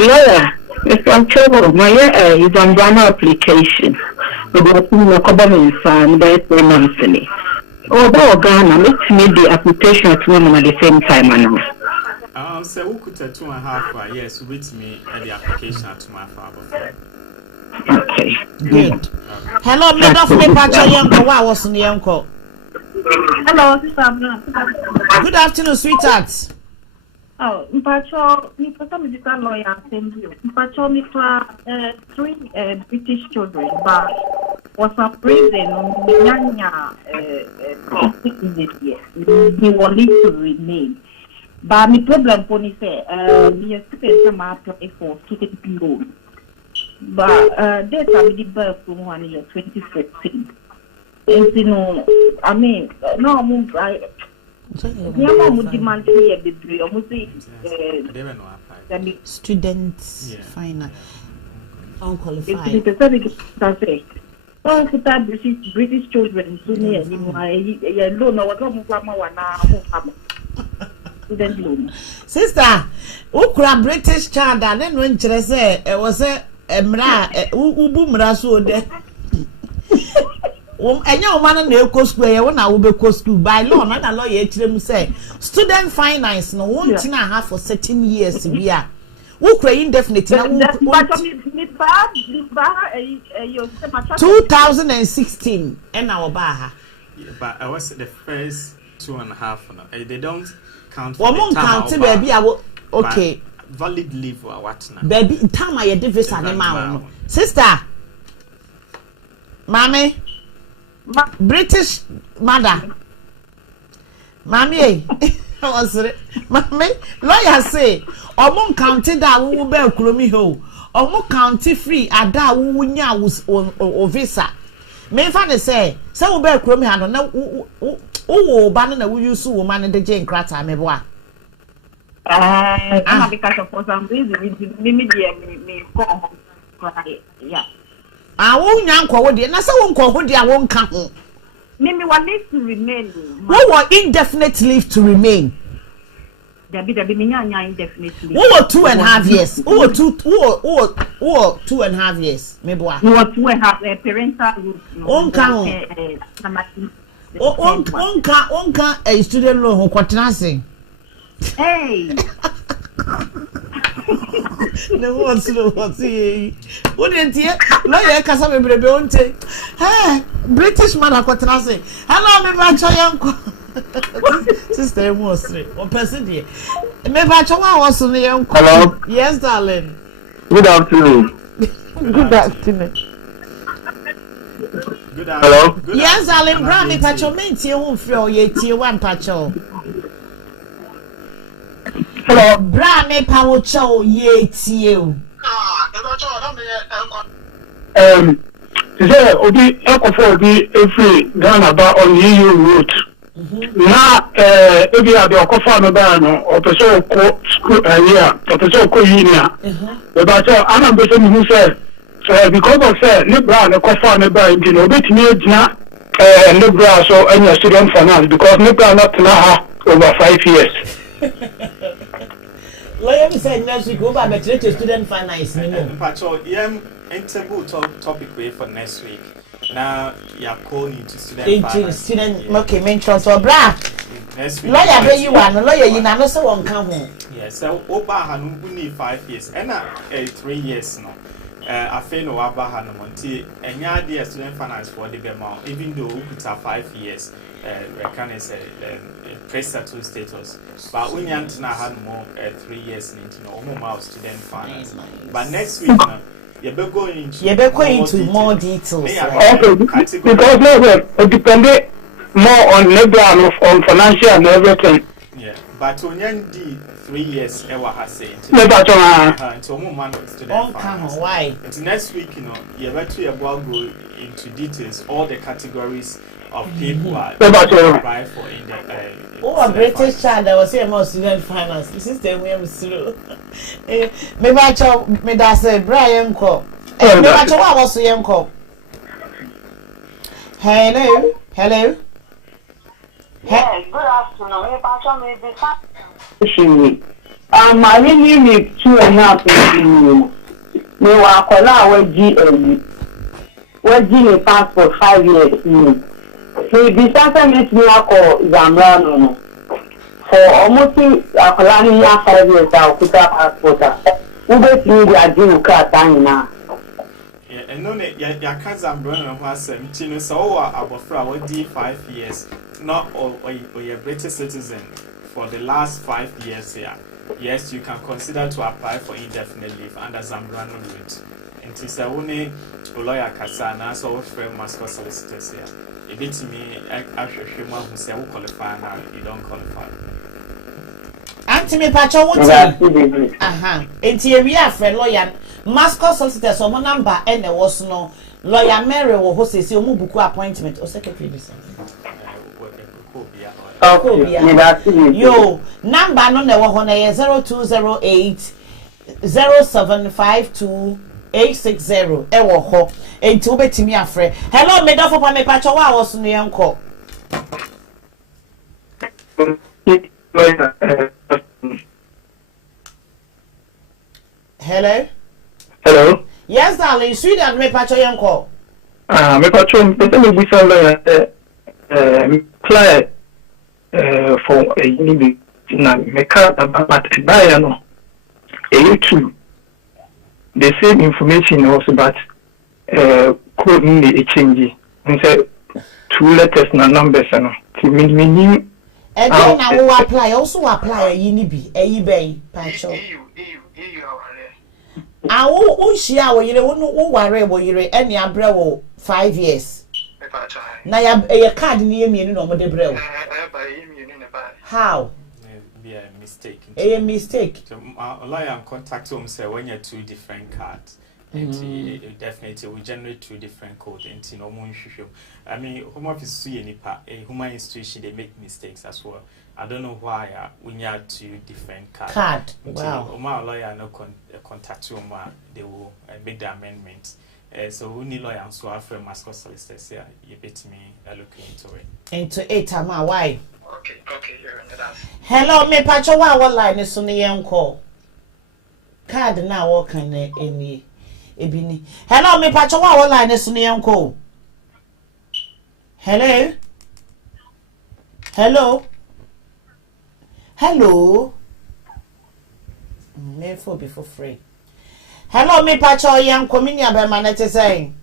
Yeah. If I'm trouble, my is on one application. We got to cover me and by 3 months. Although Ghana makes me the application at women at the same time now. So we could 2.5 yes, with me at the application at my father. Okay. Good. Hello, me pacho yanko wa was ni yanko. Hello, sister. Good afternoon, sweetheart. Oh, Mpacho, me medical lawyer same you. Mpacho me for 3 British children, but was a prison nyanya this year. He will need to remain. But my problem pony say me expect some apply for student loan. But that time the birth from 1 year 2014. And you know, I mean, no move right. Yeah, mom demand me a degree. Almost Students final unqualified. Oh, British children, so near you. I don't know what I'm student loan. Sister, ukura British child and then when chere say was a mra ubu mra so de. Enya woman na ekọ school ye wona wo be ko school by law na lawyer ekire mu say student finance no won tina ha for certain years bia. Ukura indefinite na 2016 and our baha. But I was the first 2.5 now. They don't count for the time. Baby, okay. Valid leave or what now? Baby, time I had visa na sister. Mommy. British mother. Mommy, was it? Mommy, lawyer say, Omon county that we will be Kuromi ho. Omon county free at that we nya was on visa. Me fan say, so we be Kuromi hand na banana we use woman in the Jane Crata me boa. Because for some reason, me yeah. I won't yank over there. Na so won't call who there won't come. Maybe one leave to remain. What were indefinite leave to remain? There be indefinitely. Who were 2.5 years? Who were 2.5 years? Maybe what? Who were 2.5 parental leave. Onka a student loan who quaternasing. Hey. No one's see. Wouldn't you? Lawyer Cassam Brebonte. Hey, British man, I quaternasing. Hello, me back sister mostly or person here. Maybe I was on the young. Hello. Yes, darling. Good afternoon. Good afternoon. Good Hello. Good yes, darling. Brami pacho menti won feel ye tie one pacho. Hello. Brami pacho ye tie. Today Obi Ekofo Obi every Ghana ba on EU route. Na ebi ade okofa no ba no opeso ko school here opeso ko yinia we ba so ana be so mi say because of say libra no kofa no ba ndi no betimi agina libra so any student finance because libra not na ha over 5 years. Lawyer say next week over be student finance ni mo pacho interview topic way for next week. Now you're calling into student okay, mention so bra. Lawyer be you one, lawyer you na no so won kan ho. Yes, so oba hanu ni 5 years. And 3 years no. I feel no aba hanu monti enya dey student finance for the bema even though we put 5 years can say pre-settled status. But when you na hanu more 3 years into no more student finance. But next week no you be going into more details. Okay, because it depends more on labor and on financial and everything. Yeah, but on the 3 years, I was saying. So, why? It's next week, you know, you're actually about go into details, all the categories of people who are apply for in the. A British child that was here more student finance. The system we are slow. Maybe I told me that said Brian call. Maybe I told I was young call. Hello. Yes, good afternoon. I really need 2.5 years. Me wa kola we GLE. We GLE passport 5 years. So the center makes me call Zamrano. For almost a 5 years, I'll put up passport. We bet me the ideal car time now. And no, your cats are burning was Chino so about for 5 years, not or you're British citizen for the last 5 years here. Yes, you can consider to apply for indefinite leave under Zambrano route. And it's only lawyer Kasana, so friend Moscow solicitors here. A bit to me, actually, who say who qualify now, you don't qualify. Auntie Pacho, what's that? And here we are, friend lawyer. Moscow solicitors, or number, and there was no lawyer Mary or who says you move appointment or secretary. Yo, number no never 0208 0752 860. Ewo ho. Enti obetimi afre. Hello, me dofo pa me pacho wa was no yanko. darling, sweet and me pacho yanko. Me pacho, me be lawyer apply for a unit na me card about buy no. A2 the same information also but code need change. And say 2 letters na numbers no. Ti me and then I will apply also apply a unibi a eBay pacho. I won't share what you won't worry what you're any umbrella 5 years. Now your card near me no more the how? Be a mistake. A mistake. Lawyer contact him say when you're 2 different cards. And definitely we generate 2 different codes and no more issue. I mean, home office see any part a human institution they make mistakes as well. I don't know why we need 2 different cards. Wow. My lawyer no contact you they will make the amendment. So we need lawyer so our friend mascot solicitors here. You bet me look into it. Into it, why? Okay, you're in that. Hello, me pacho wa line is on the call. Card now walk any. Ebini. Hello, me pacho wa line is on the uncle. Hello. Me for before free. Hello, me pacho young communia be manete saying.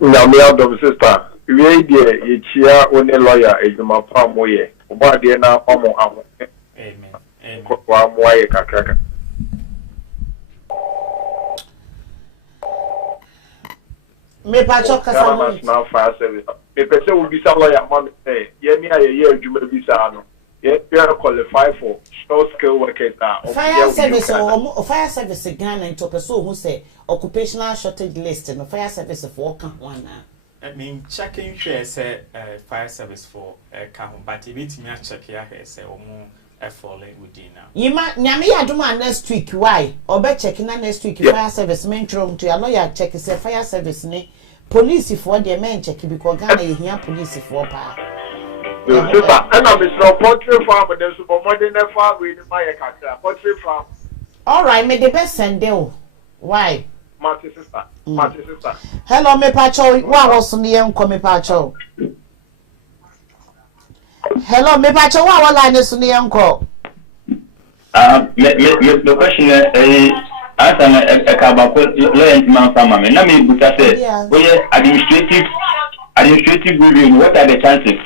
Na me out of sister. We dey e chia only lawyer ejuma pa moye. Oba dey na omo amo. Amen. Ko wa moye kakaka. Me pacho kasa national fire service. Me pese will be some lawyer man say, ye me aye ejuma bisa no. Ye qualify for small scale workers fire service or fire service Ghana into person who say occupational shortage list no fire service for one. I mean checking share say fire service for but if it me check here say omo falling within now. You ma nyame aduma next week why or be checking next week fire service main trom to lawyer check say fire service ni police for the men check because Ghana you hear police for pa. Sister, and I'm a poultry farm and there's a modern farm with my poultry farm. All right, me the best send you. Why? Marty sister. Hello, me pacho. What was on the end? Come, me pacho. Hello, me pacho. What line is on the end? Call. The question is, as an Kabako lawyer man from me, na me buta say, oh administrative review. What are the chances?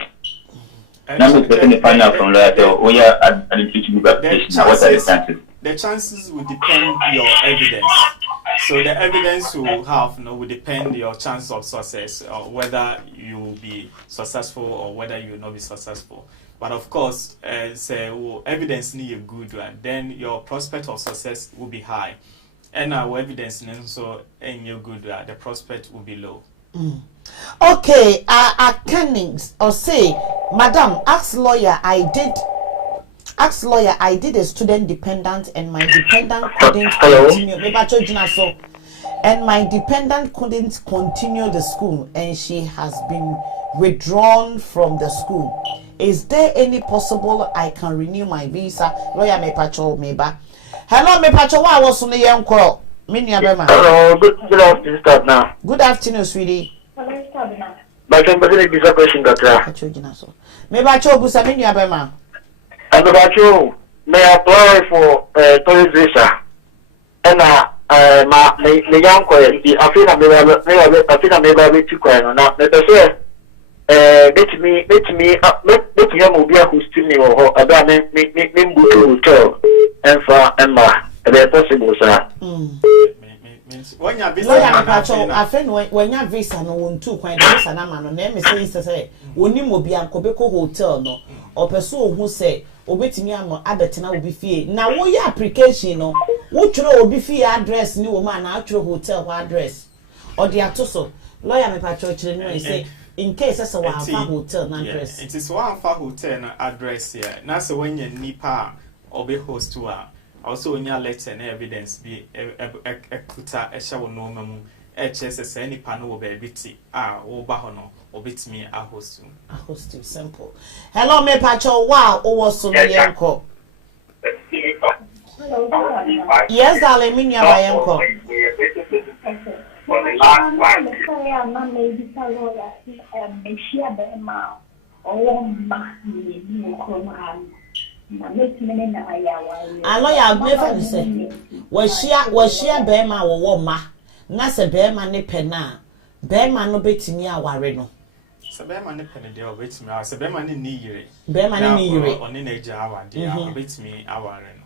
Now we the final from lawyer. Oh yeah, administrative application. What are the chances? The chances will depend on your evidence. So the evidence you have will depend your chance of success, or whether you will be successful or whether you will not be successful. But of course, evidence need a good one, then your prospect of success will be high. And our evidence so ain't you good, the prospect will be low. Okay, I can or say, Madam, ask lawyer, I did a student dependent and my dependent couldn't continue. And my dependent couldn't continue the school and she has been withdrawn from the school. Is there any possible I can renew my visa? Lawyer me pacho me ba. Hello, me pacho wa was on the young call. Hello, good afternoon, start now. Good afternoon, sweetie. But I'm going to give a question, Doctor. Me pacho busa me abema. And about you may apply for tourist visa. And my young coin, I feel I may be too quiet. Now, let us say, let me will be a hosting or about me go to hotel and for Emma, if possible, sir. When you visa, I think when you visa no one too quite visa na man, name say, when you will be a Quebeco hotel no, or person who say, obetimi am abetena obi fie na wo ya application no wo twere obi fie address ni wo ma na atwere hotel address or the atoso lawyer me pa twere no say in case as wa fa hotel na address it is one fa hotel na address here na say when you nipa obi host to also when you letter na evidence be ekuta e hye wo no mamu e chese say nipa no wo be biti wo ba ho no obetimi a host simple. Hello, me pacho. Wow, was so yanko. Yes, darling, me ya yanko. lawyer never say was share bema wo ma na se bema ne pena bema no betimi aware no se bema ne pena de obetimi aware se bema ne ni yire oni na eja aware de obetimi aware no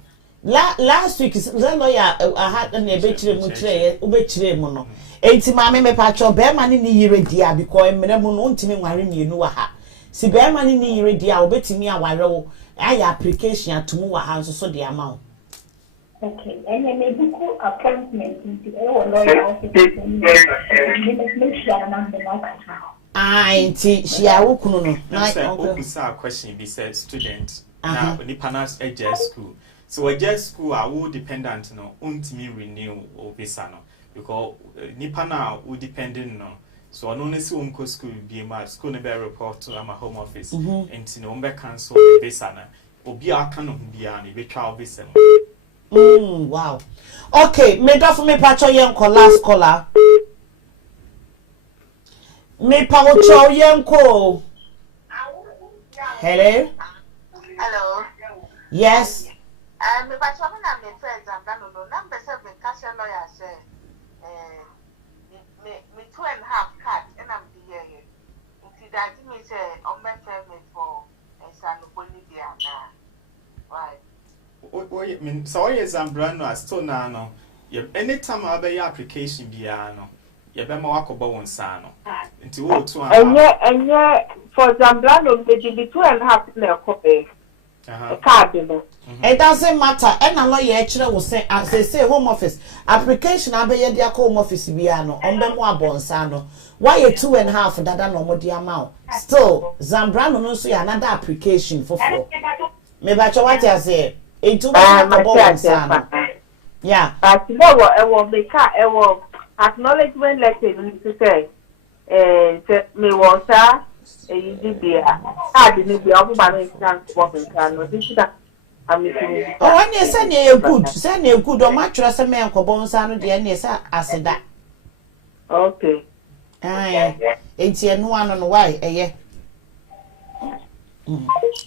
last week the lawyer had an ebetire mu kire obetire mu no enti maame me pacho bema ne ni yire dia because emre mu no ntimi nware mienu wa ha si bema ne ni yire dia obetimi aware wo aya application atumu wa ha so de amount. Okay, and then maybe call appointment into a lawyer office. Make sure I'm the right now. Auntie, she are no. Now, question be said student. Now, the panas a school. So a jazz school are all dependent no untimi renew or visa no because nipana will dependent no. So I only see unko school be my school never report to my home office and no umbe cancel visa na obi aka no biani be child visa. Wow. Okay, me do for me pacho yen ko last caller. Me pacho yen ko. Hello? Hello. Yes. Me pacho na me friends and no number 7 cash lawyer say me 2.5 card and I'm the year. Until that me say on my family for San Bolivia na. Right. Mean so yes Zambrano still no. Anytime I be application bia no. You be ma wakoba won sa no. Nti wo 2.5. And for Zambrano me be 2.5 na copy. Card no. It doesn't matter. And a lawyer actually will say, as they say, home office application. I be your home office biano on them more bonsano. Why a 2.5 that no more the amount? Still, Zambrano no see another application for 4. Maybe I what I say. A 2.5 bonsano. Yeah. But no, I will make a acknowledgement letter to say, me was a I didn't be off by the oh, when you send you good, or mattress a man for bonsano, the NSA, I said that. Okay. It's here no one on why, eh?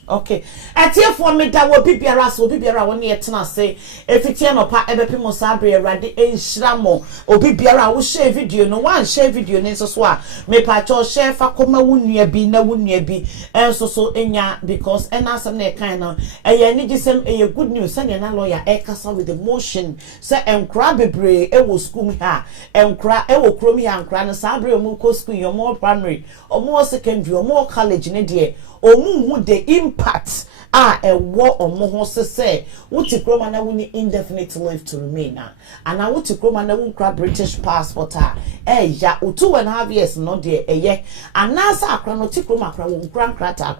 Okay. At here for me that will be biara so be biara one year tena say if it's no pa ebepi mo sabre rade enhramo obi biara wo share video no one share video ne so so a me pa cho share fa koma wunua bi na wunua bi enso so enya because enasem na kan na eye ni gisem eye good news say na lawyer e kasa with emotion say enkra bebre e wo school ha enkra e wo krom ha enkra no sabre mu ko school yo more primary or more secondary or more college ne de omu the impact ewo omo ho se wuti kroma na wuni indefinite leave to remain and I wuti kroma na wun kra British passport ya 2.5 years no de eye anasa akra no ti kroma akra wun kra krata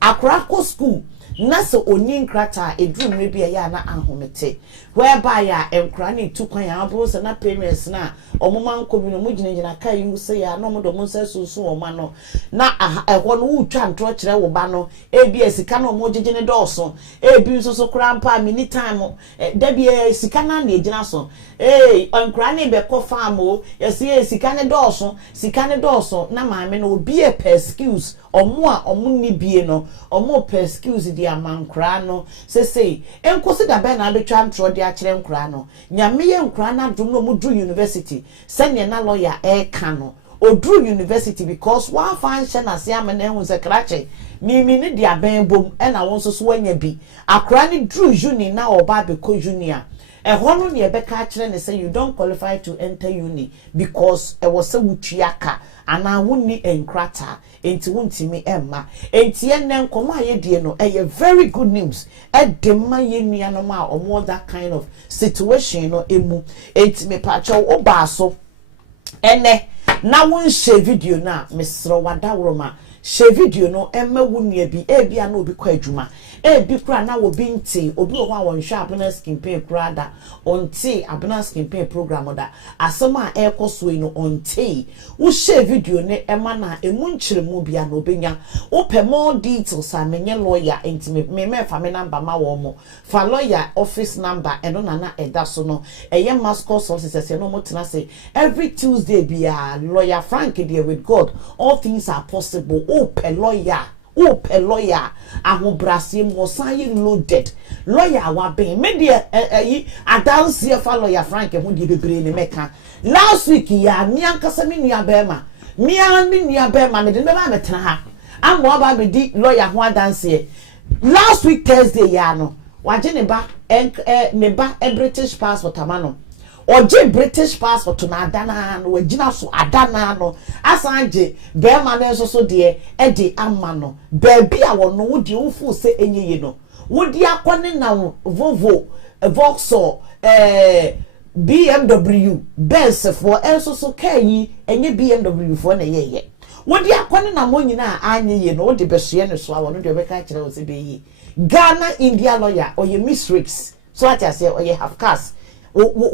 akra ko school na so oni nkrata edrum re bia ya na ahomete whereby ya enkra ni tukwan ya abo se na parents na omoma nkobi no mugina kai yu se ya no modo mo se susu o ma no na ehwo no wutwa ntro kire wo ba no ebi sika no mo gigine doso ebi so krampa mini time da bia sika na na egina so enkra ni be ko farm o yesi sika ne doso na maame no obi e per excuse omo ni bie no omo per excuse di amankra no say enkosi da be na betwa ntro di akire nkra no nyame ye nkra na dum no mudru university sene na lawyer kano odru university because one function as yam na hu se krache mimi ni dia ben bom e na won so so anya bi akra ni dru uni na oba be ko junior hono ne be ka kire ne say you don't qualify to enter uni because e was a wutuaka ana wonni enkrata enti wontimi emma enti enne nkomo aye die no very good news edema ye nuanom a omo that kind of situation no emu enti me pacho oba so ene na won share video na mesro wadawroma share video no emma wunia bi ebia na obi kwa adwuma ebi kura na wo binti obi wo ha won hwe abena skin pain kura da onti abena skin pain program da asema ekoso no onti wo share video ne emma na emu nkyeremu bia na obenya wo pe more details amenye lawyer enti me fa me number ma wo mo fa lawyer office number eno na eda so no eye mascot sources no mo tena say every Tuesday bia lawyer Frank there with God all things are possible. Oh pe lawyer ahobrase mo say loaded lawyer wa ben me de adanse fa lawyer Frank ho de bebre ne meka last week ya mi ankasa me nua bema me nua bema me de me ba metena ha am wa ba be di lawyer ho adanse last week Thursday ya no waje ne ba British passport amano oje British passport na adana no wagina so adana no asanje be ma na so de e de amano baby a wono wo de wo se enyeye no wo de akone na Volvo Vauxhall BMW Benz for enso so kai enye BMW for na yeye wo de akone na mo nyina anyeye no wo de behye ne so a wono de be ka kire wo se be yi Ghana India lawyer or ye misrigs so what I say or ye have cast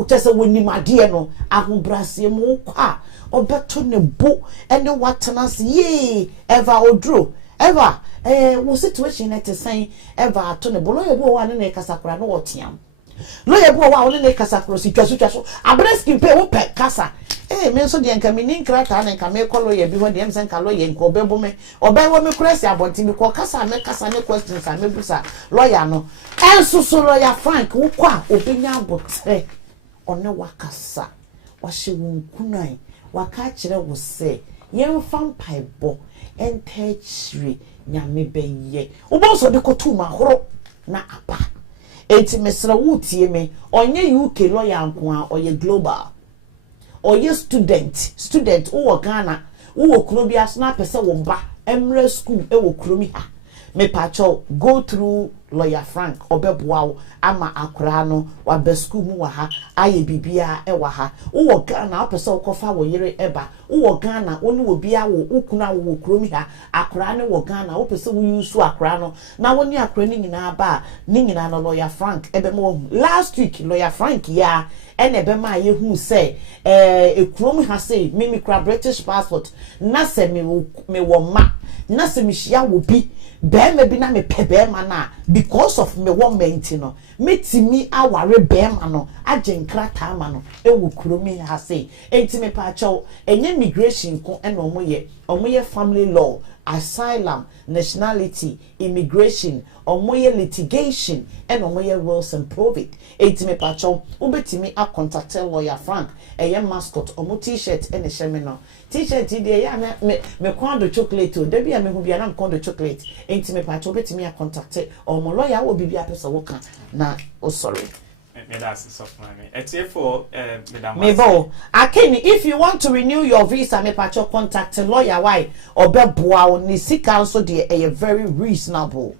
just when you my dear no ahobrase mo kwa obeto ne bo ene watanas ye ever odro ever wo situation at say ever to ne bo lawyer bo wa ne kasakura no otiam lawyer bo wa ne kasakura si twaso abreski pe wo pe kasa me so de nka me nin krata na nka me kolo ye bi ho de em sen ka lawyer nka obebo me obewo me kurasi abonti me ko kasa me kasa ne questions a me busa lawyer no enso so lawyer Frank wo kwa obenya abotre one wakasa wahye wonkunai waka kire wo se yemfa mpaebo entachiri nyame beye wo so de kotuma horo na apa enti mesra wutie me onye UK lawyer nko a oye global oye student wo Ghana wo krobi asna pese wo ba emre school e wo kromi ha me pacho go through lawyer Frank obeboa ama akra no wa be school mu wa ha aye bibia e wa ha wo Ghana opese okofa wo yere eba wo Ghana oni wo bia wo ukuna wo kromi ha akra ne wo Ghana opese wo yusu akra no na woni akra ni nyina ba ni nyina no lawyer Frank ebe mo last week lawyer Frank ya ene be ma ye hu say ekrom ha say me kra British passport na se me wo ma na se me hia wo bi be bi na me pe be ma na because of me wo menti no metimi aware be ma no agenkrata ma no e wo kromi ha say enti me pa chaw enye immigration ko ene omoye family law asylum nationality immigration omoye litigation and omoye wills and probate enti me pa chaw ubetimi a contact lawyer Frank eye mascot omo t-shirt ene sheme no t-shirt dey ya me kwando chocolate o da bia me hu bia na kwando chocolate enti me pa chaw ubetimi a contact omo lawyer wo bibia pesa wo kan na o sorry me that's soft money it's for madam Mebo akini if you want to renew your visa me pacho contact lawyer why obeboa oni sika so de very reasonable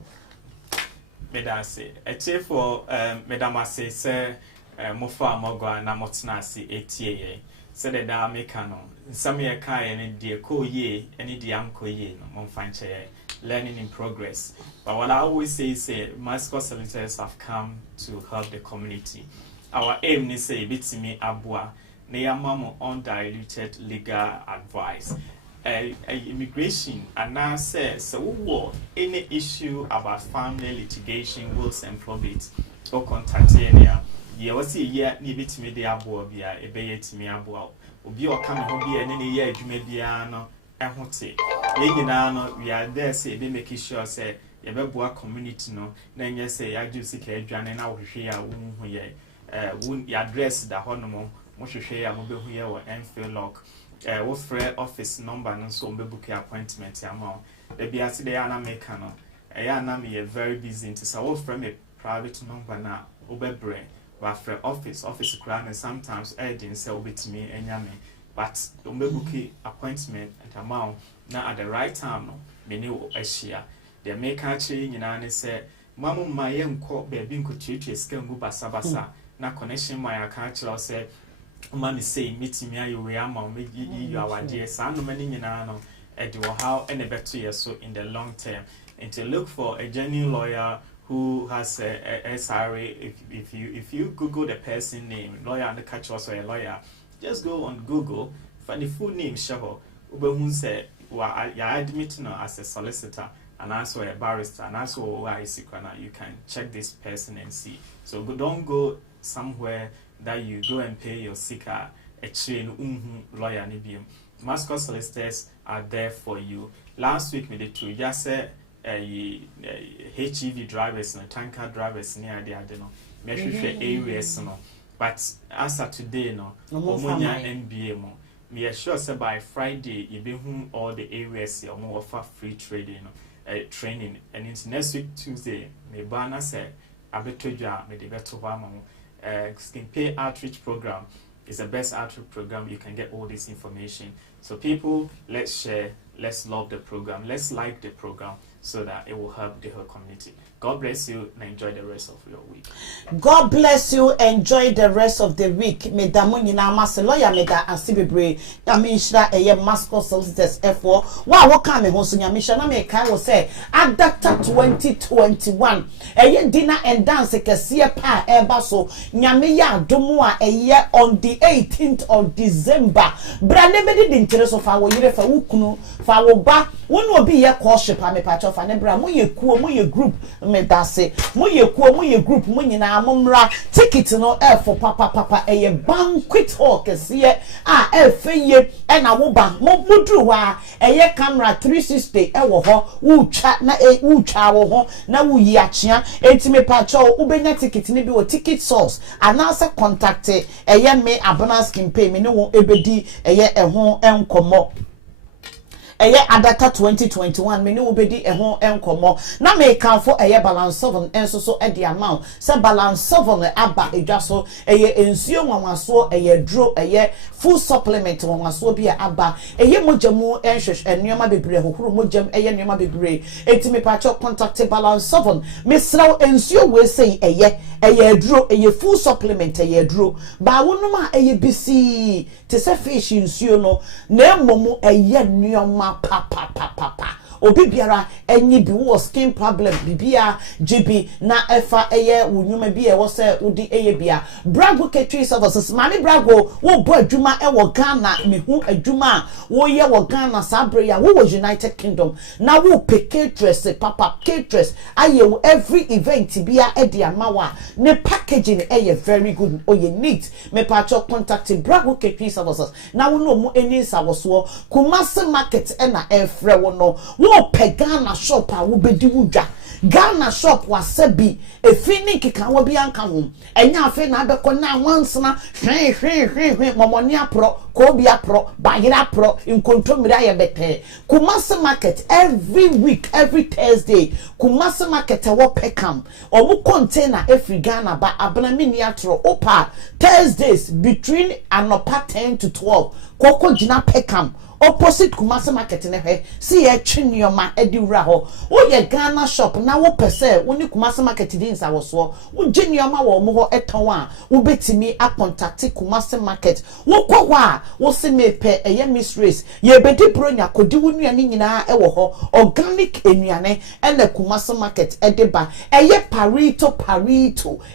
me that's it's for madam say say mofa mogwa na motna si etie say the da make no some ye kai ne de ko ye any de anko ye no mon fanche learning in progress. But what I always say is mascot solicitors have come to help the community. Our aim is say bitimi abua ne yamamo undiluted legal advice. Immigration and now says so any issue about family litigation, wills and probate or contact area. Ye was a year ni bitimi de abua bia ebeyetimi abua. Obi o come ho bia ne ye adwuma bia no ehote ye nyina no we are there say be making sure say ye beboa community no na nye say ya ju sika adwane na wo hwehwe ya wo hu ye wo address da hono mo hwehwe ya mo be hu ye wo Enfield lock wo free office number no so be book appointment ya ma da bia se dey na make no ya na me very busy into so wo free me private number na wo be bre wa free office kra na sometimes urgent say wo betimi enya me but umbebuki appointment at amount na at the right time no many ashia the make actually nyina ne say mamu maye nko baby nko twetwe ska ngu basabasa na connection my account say man say meet me ayo we ama me yi awade sa no mani nyina no how and a better year so in the long term. And to look for a genuine lawyer who has a SRA. If you Google the person name, lawyer and the catch also a lawyer, just go on Google, find the full name, Shaho. Ubehun say, well, you're admitting as a solicitor and also a barrister and also you can check this person and see. So don't go somewhere that you go and pay your seeker a chain lawyer nibium. Mascot solicitors are there for you. Last week we did two. Just say HEV drivers and tanker drivers near the adeno. Measure areas no. But as of today no, Omonia NBA mo. Me assure say by Friday you be home all the areas you more offer free trading training, and it's next week Tuesday. Me bana say abetoja me de beto wamo. Skin pay outreach program is the best outreach program. You can get all this information. So people, let's share, let's love the program, let's like the program so that it will help the whole community. God bless you and enjoy the rest of your week. God bless you. Enjoy the rest of the week. Me da mo nyina mase lawyer me da asibebre. Ya me nhira eye mascot solicitors F4. Wa wo ka me ho so nya me hira na me kai wo say adapter 2021. Eye dinner and dance kese pa eba so nyame ya adomo a eye on the 18th of December. Bra ne be di interest of our yire fa wo kunu fa wo ba wonu obi ye courtship a me pa cho fa ne bra mo ye kuo mo ye group me da se mo ye kuo mo ye group mo nyina momra ticket no for papa eye banquet hall kese a efeye e na wo ba mo dru wa eye camera 360 e wo ho wo twa na wo twa wo ho na wo yi achia enti me pa cho ubenya ticket ni bi wo ticket source anasa contact eye me abonance campaign me ne wo ebedi eye ho enkomo eye adata 2021 me ne obedi ehon enkomo na me kan for eye balance 7 enso so e the amount say balance 7 aba edwaso eye ensuo nwanwaso eye dro eye full supplement nwanwaso bi aba eye mojamu enhwehwe ennuama bebre hohoro mojam eye ennuama bebre etimi pacho contact balance 7 me sraw ensuo we say eye dro eye full supplement eye dro ba wonuma eye bisi te se fish ensuo no na momu eye ennuama pa obi biara enyi bi wo skin problem bibia GB na efa eye wunwuma bi e wo se udi eye bia brago ketri services mami brago wo bo adwuma e wo Ghana mehu adwuma wo ye wo Ghana sabre ya wo United Kingdom na wo peke dress papa dress aye every event bia e de amawa ne packaging eye very good oye neat me pacho contact brago ketri services na wo no mu eni sawoso Kumasi market e na efre wo no wo Ghana shop a wo bedi wudwa Ghana shop wasabi efini kika wo bi anka ho enya afi na abekọ na wansena hwe momoni apro ko bi apro bayira apro inkontomire ayebete Kumasi market every week every Thursday Kumasi market wo Peckham omu container every Ghana ba abana mini atro opa Thursdays between anopa 10 to 12 koko jina Peckham opposite Kumasi market ne hwe si ye twinioma edi wura ho wo ye Ghana shop na wo pese wo ni Kumasi market di nsa wo so wo gyinioma wo mo ho eton a wo betimi a contact Kumasi market wo kwo a wo se mepe eye mistress ye bedi bronya kodi wo nuane nyina e wo ho organic enuane ele Kumasi market edeba eye parito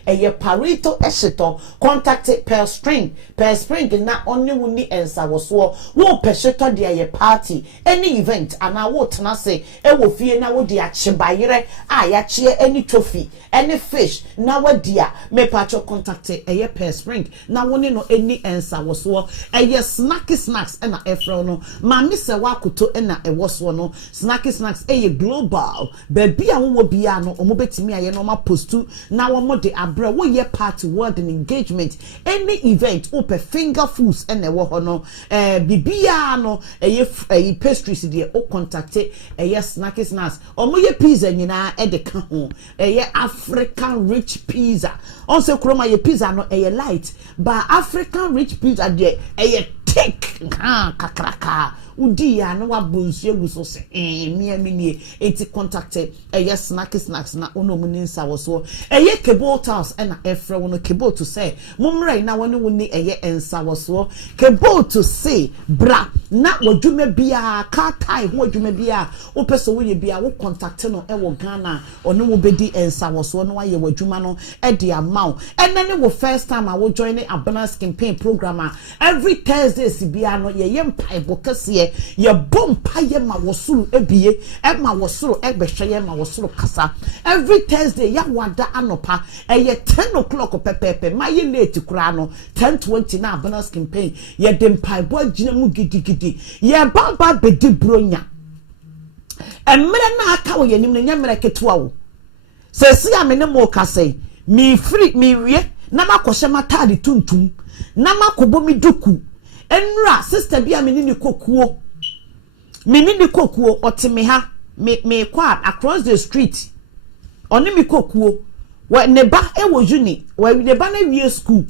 eye parito esito contact per spring na only wo ni ensa wo so wo pesheto de ye party any event and I would na say e wo fie na wo de achebayire a ya chie any trophy any fish na wo dia me pacho contact eye per spring na wo no any ensa wo so eye snacks and efro no ma me se wa koto na e wo so no snacks eye global baby a wo bia no omo betimi aye no ma postu na wo mo de abre wo ye party world engagement any event open finger foods and e wo ho no bibia no eye pastries de o contact eye snacks omo ye pizza nyina e de ka ho eye African rich pizza on se kroma ye pizza no eye light but African rich pizza de eye thick kakraka udi ya na wa bonsu egu so se me eti contacted snacks na ono mu nsa wo so cable house na efre wono cable to say mumrai na woni woni ensa wo so cable to say bra na wadwuma bia ka tai ho wadwuma bia wo pese wo ye bia wo contact no wo Ghana ono wo bedi ensa wo so no waye wadwuma no de amount enene wo first time I will join the abundance campaign program every Thursday sibia no ye mpaibo kase ye bompa ye ma wosuru ebie e ma wosuru ebehwe ye ma wosuru kasa every Thursday ya wada anopa ye 10 o'clock pepepe ma ye late kura no 10:20 na abundance campaign ye de mpaibo agina mu gidigidi ye baba bedi bronya emre na aka wo ye nim na nyamre ketewa wo sesi amene mo kase mi free mi wie na makoshe matade tuntum na makobo mi duku enra sister bia me ni kokuo otime ha me kwa across the street oni mi kokuo wa neba e wo uni wa neba na wie school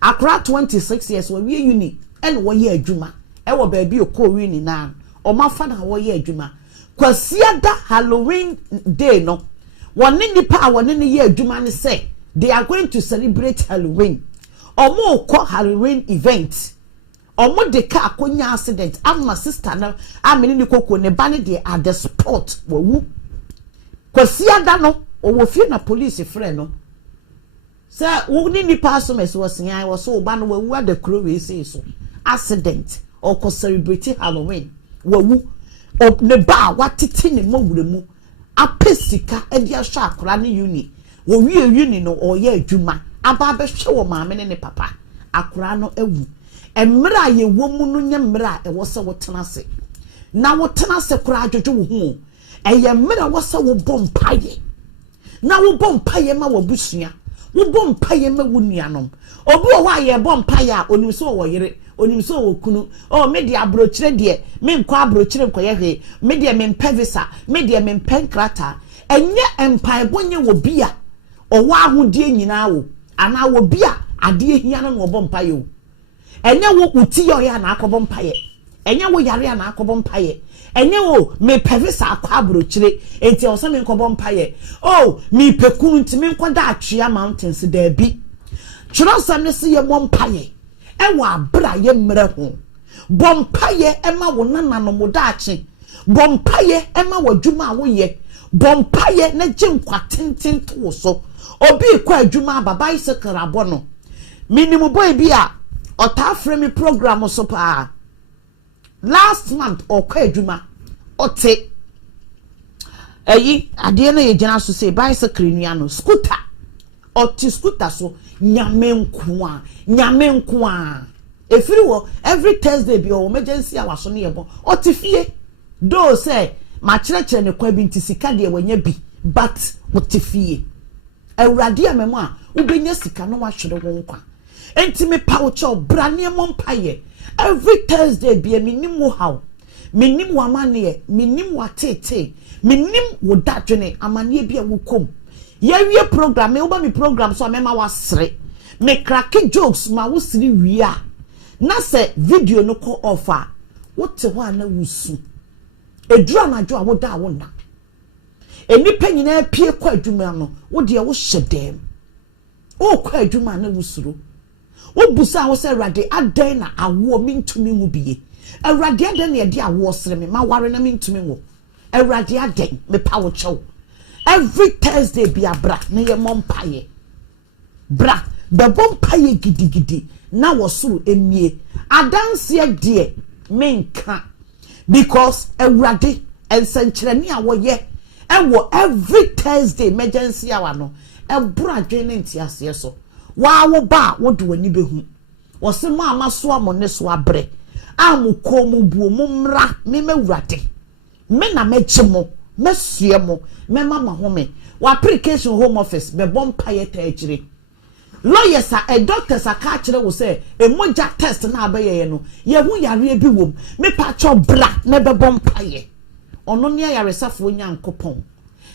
akra 26 years wa wie uni en wo ye adwuma e wo ba bi okọ uni na o mafa na wo ye adwuma kwasiada Halloween day no one nipa one ne ye adwuma ne say they are going to celebrate Halloween omo ko Halloween event omo de ka akonya accident amma sister na amene ni kokko ne ba ne de at the spot wawu kwasiada no owo fie na police frɛ no say wo ni nipa so mes was yan wo so ba no wawu at the crow we say so accident or ko celebrate Halloween wawu ne ba watete ne mawuremu apesika edi ahwa akora ne uni wo wie uni no oye adwuma aba behwe wo maame ne papa akora no ewu emra ye wo mu no nyemra e wo se wo tenase na wo tenase kora adwodwo wo hu eye mra wo se wo bompaye na wo bompaye ma wo busua wo bompaye ma wo nuanom obi wo wa ye bompaye a onim so wo yere onim so wo kunu o media abrochire de me nkwa abrochire nkoye hwe media me mpevisa media me mpenkrata enye empan bonye wo bia o wa ahodie nyina wo ana wo bia ade ehia no bompaye o enye wo uti yo ya na akobọ mpaye enye wo yare ya na akobọ mpaye enye wo me pevisa akwa abrochire enti o se me nkobọ mpaye o me pekunu ntimi nkwada atwea mountains da bi churosam ne se ye bompaye ewa abra ye mre ho bompaye ema wo nana mo daache bompaye ema wadwuma wo ye bompaye na ginkwa tenten to so obi kwa adwuma baba isekara bono minimum boy bia ota frame program so pa last month okwa adwuma ote eyi ade na ye gina so say bicycle nua no scooter oti scooter so nyame nko a efiri wo every Thursday bi o emergency awaso ne yebo oti fie do say ma kyerɛkyerɛ ne kwa bi ntisika de wanya bi but oti fie awurade amemo a ubenya sika no wahwere wo nkwa enti me pawo cho brane mo mpaye every Thursday bi minim wo haw minim wo amane minim wo tete minim wo dadwene amane bi a wo kom ye program me oba mi program so amema wasre me crack jokes ma wo siri wia na se video no ko offer wote ho ana wusu edura na jo a wo da wo na enipa nyina pie kwa adwuma no wo de wo hyedem o kwa adwuma na wusuro wo busa wo se rade adan na awo mintumi mu biye awrade adan na de awo sere me ma ware na mintumi wo awrade adan me pa wo chew every Thursday be a bra na ye mompaye bra the bompaye gidigidi na wosuru emie adanse de menka because awrade ensenkyerene a wo ye ewo every Thursday emergency hour no ebra dwene ntiase so wa wo ba wo de wani behu wo se ma amaso amone so abre amuko mu buo mu mra me mawurade me na mechemo mesue mo me mama home wa application home office be bompaye ta agire lawyers a doctors a ka kire wo say emoja test na abaye no ye hu yare bi wom me pa cho bra na be bompaye ono ne yaresafo nyankopon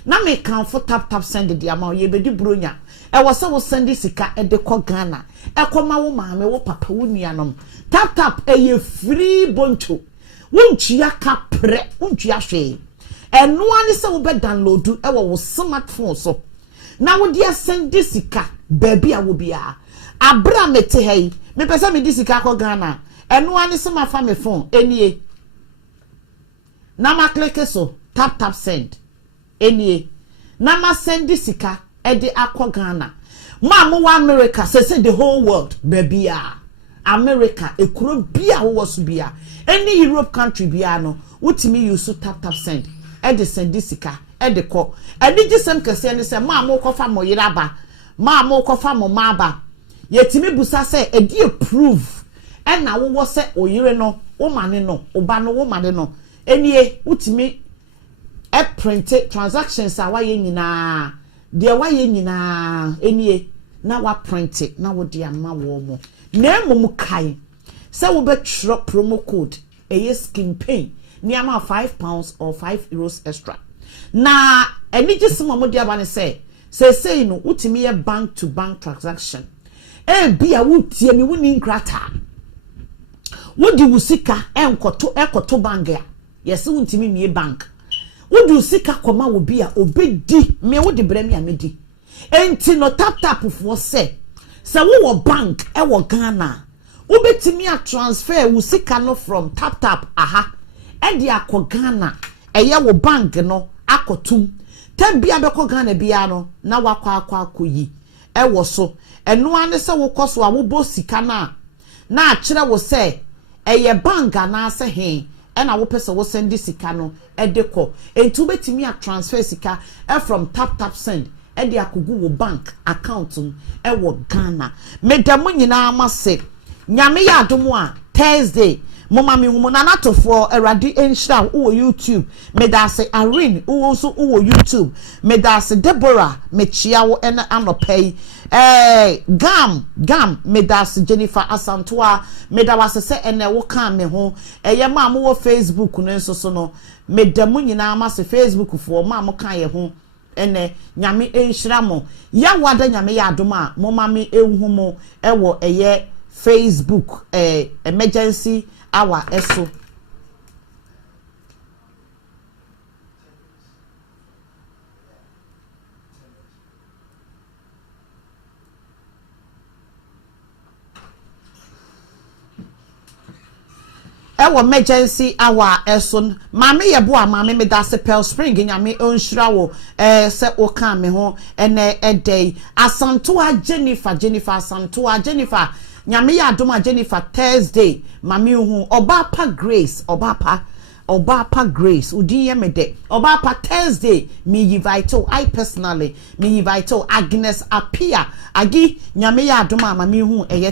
na me kan for tap send the amount ye bedi bronya e wo se wo send sika e de ko Ghana e ko ma wo maame wo papa wo nuanom tap e ye free boncho wontua ka pre wontua hwe eno ani se wo be download e wo smartphone so na wo dia send sika baby a wo bia abra mete hei me pesa me disika ko Ghana eno ani se ma fa me phone enie na ma click so tap send enie na ma send sika e de akọ Ghana ma mo wa America say the whole world baby America ekuro bia wo so bia any Europe country bia no wutimi use tap send e de send sika e de ko e di gisem kese ne se ma mo ko fa mo yiraba ma mo ko fa mo maba yetimi busa se e di approve e na wo se oyire no wo mane no oba no wo mane no enie wutimi e print transactions a waye nyina de waye nyina enie na wa print na wo de ama wo mo na emom kai se wo be tro promo code skin pain ni ama £5 or €5 extra na eni gisimo mo de aba ne say no wutimi ye bank to bank transaction e bia wutie mi woni nkrata wodi wusika enkoto bank ya yes wutimi mi bank wodi wusika koma wo bia obedi me wodi bremi amedi enti no tap for say wo bank e wo Ghana ubetimi a transfer wusika no from tap aha e di akọ Ghana eye wo bank no akotum bia beko Ghana bia no na wakwa akoyi e wo so eno ane se wo koso a wo bo sika na akire wo se eye bank na ase he e na wo pese wo send sika no e de ko entu betimi a transfer sika e from tap send e de akogu wo bank account e wo Ghana medamo nyina amase nyame ya adomo a Thursday mama mi humo na natofo erade enhira wo YouTube medase Irene wo so wo YouTube medase Deborah mechia wo ena anopei gam medase Jennifer Asantoa medawase se ene wo kan me ho eye ma mo wo Facebook no nso so no medamu nyina amase Facebook fo ma mo kan ye ho ene nyame enhira mo ya wada nyame ya adoma mo mama ehumo ewo eye Facebook emergency hour eso ewo emergency hour eso mame yebo a mame me da se Pearl Spring nyame onhira wo se o kan me ho ene edey Asantoa Jennifer Asantoa Jennifer nyame ya adoma Jennifer Thursday mami hu Obapa Grace udi ye mede Obapa Thursday me invite I personally me invite Agnes Apia agi nyame ya adoma mami hu eye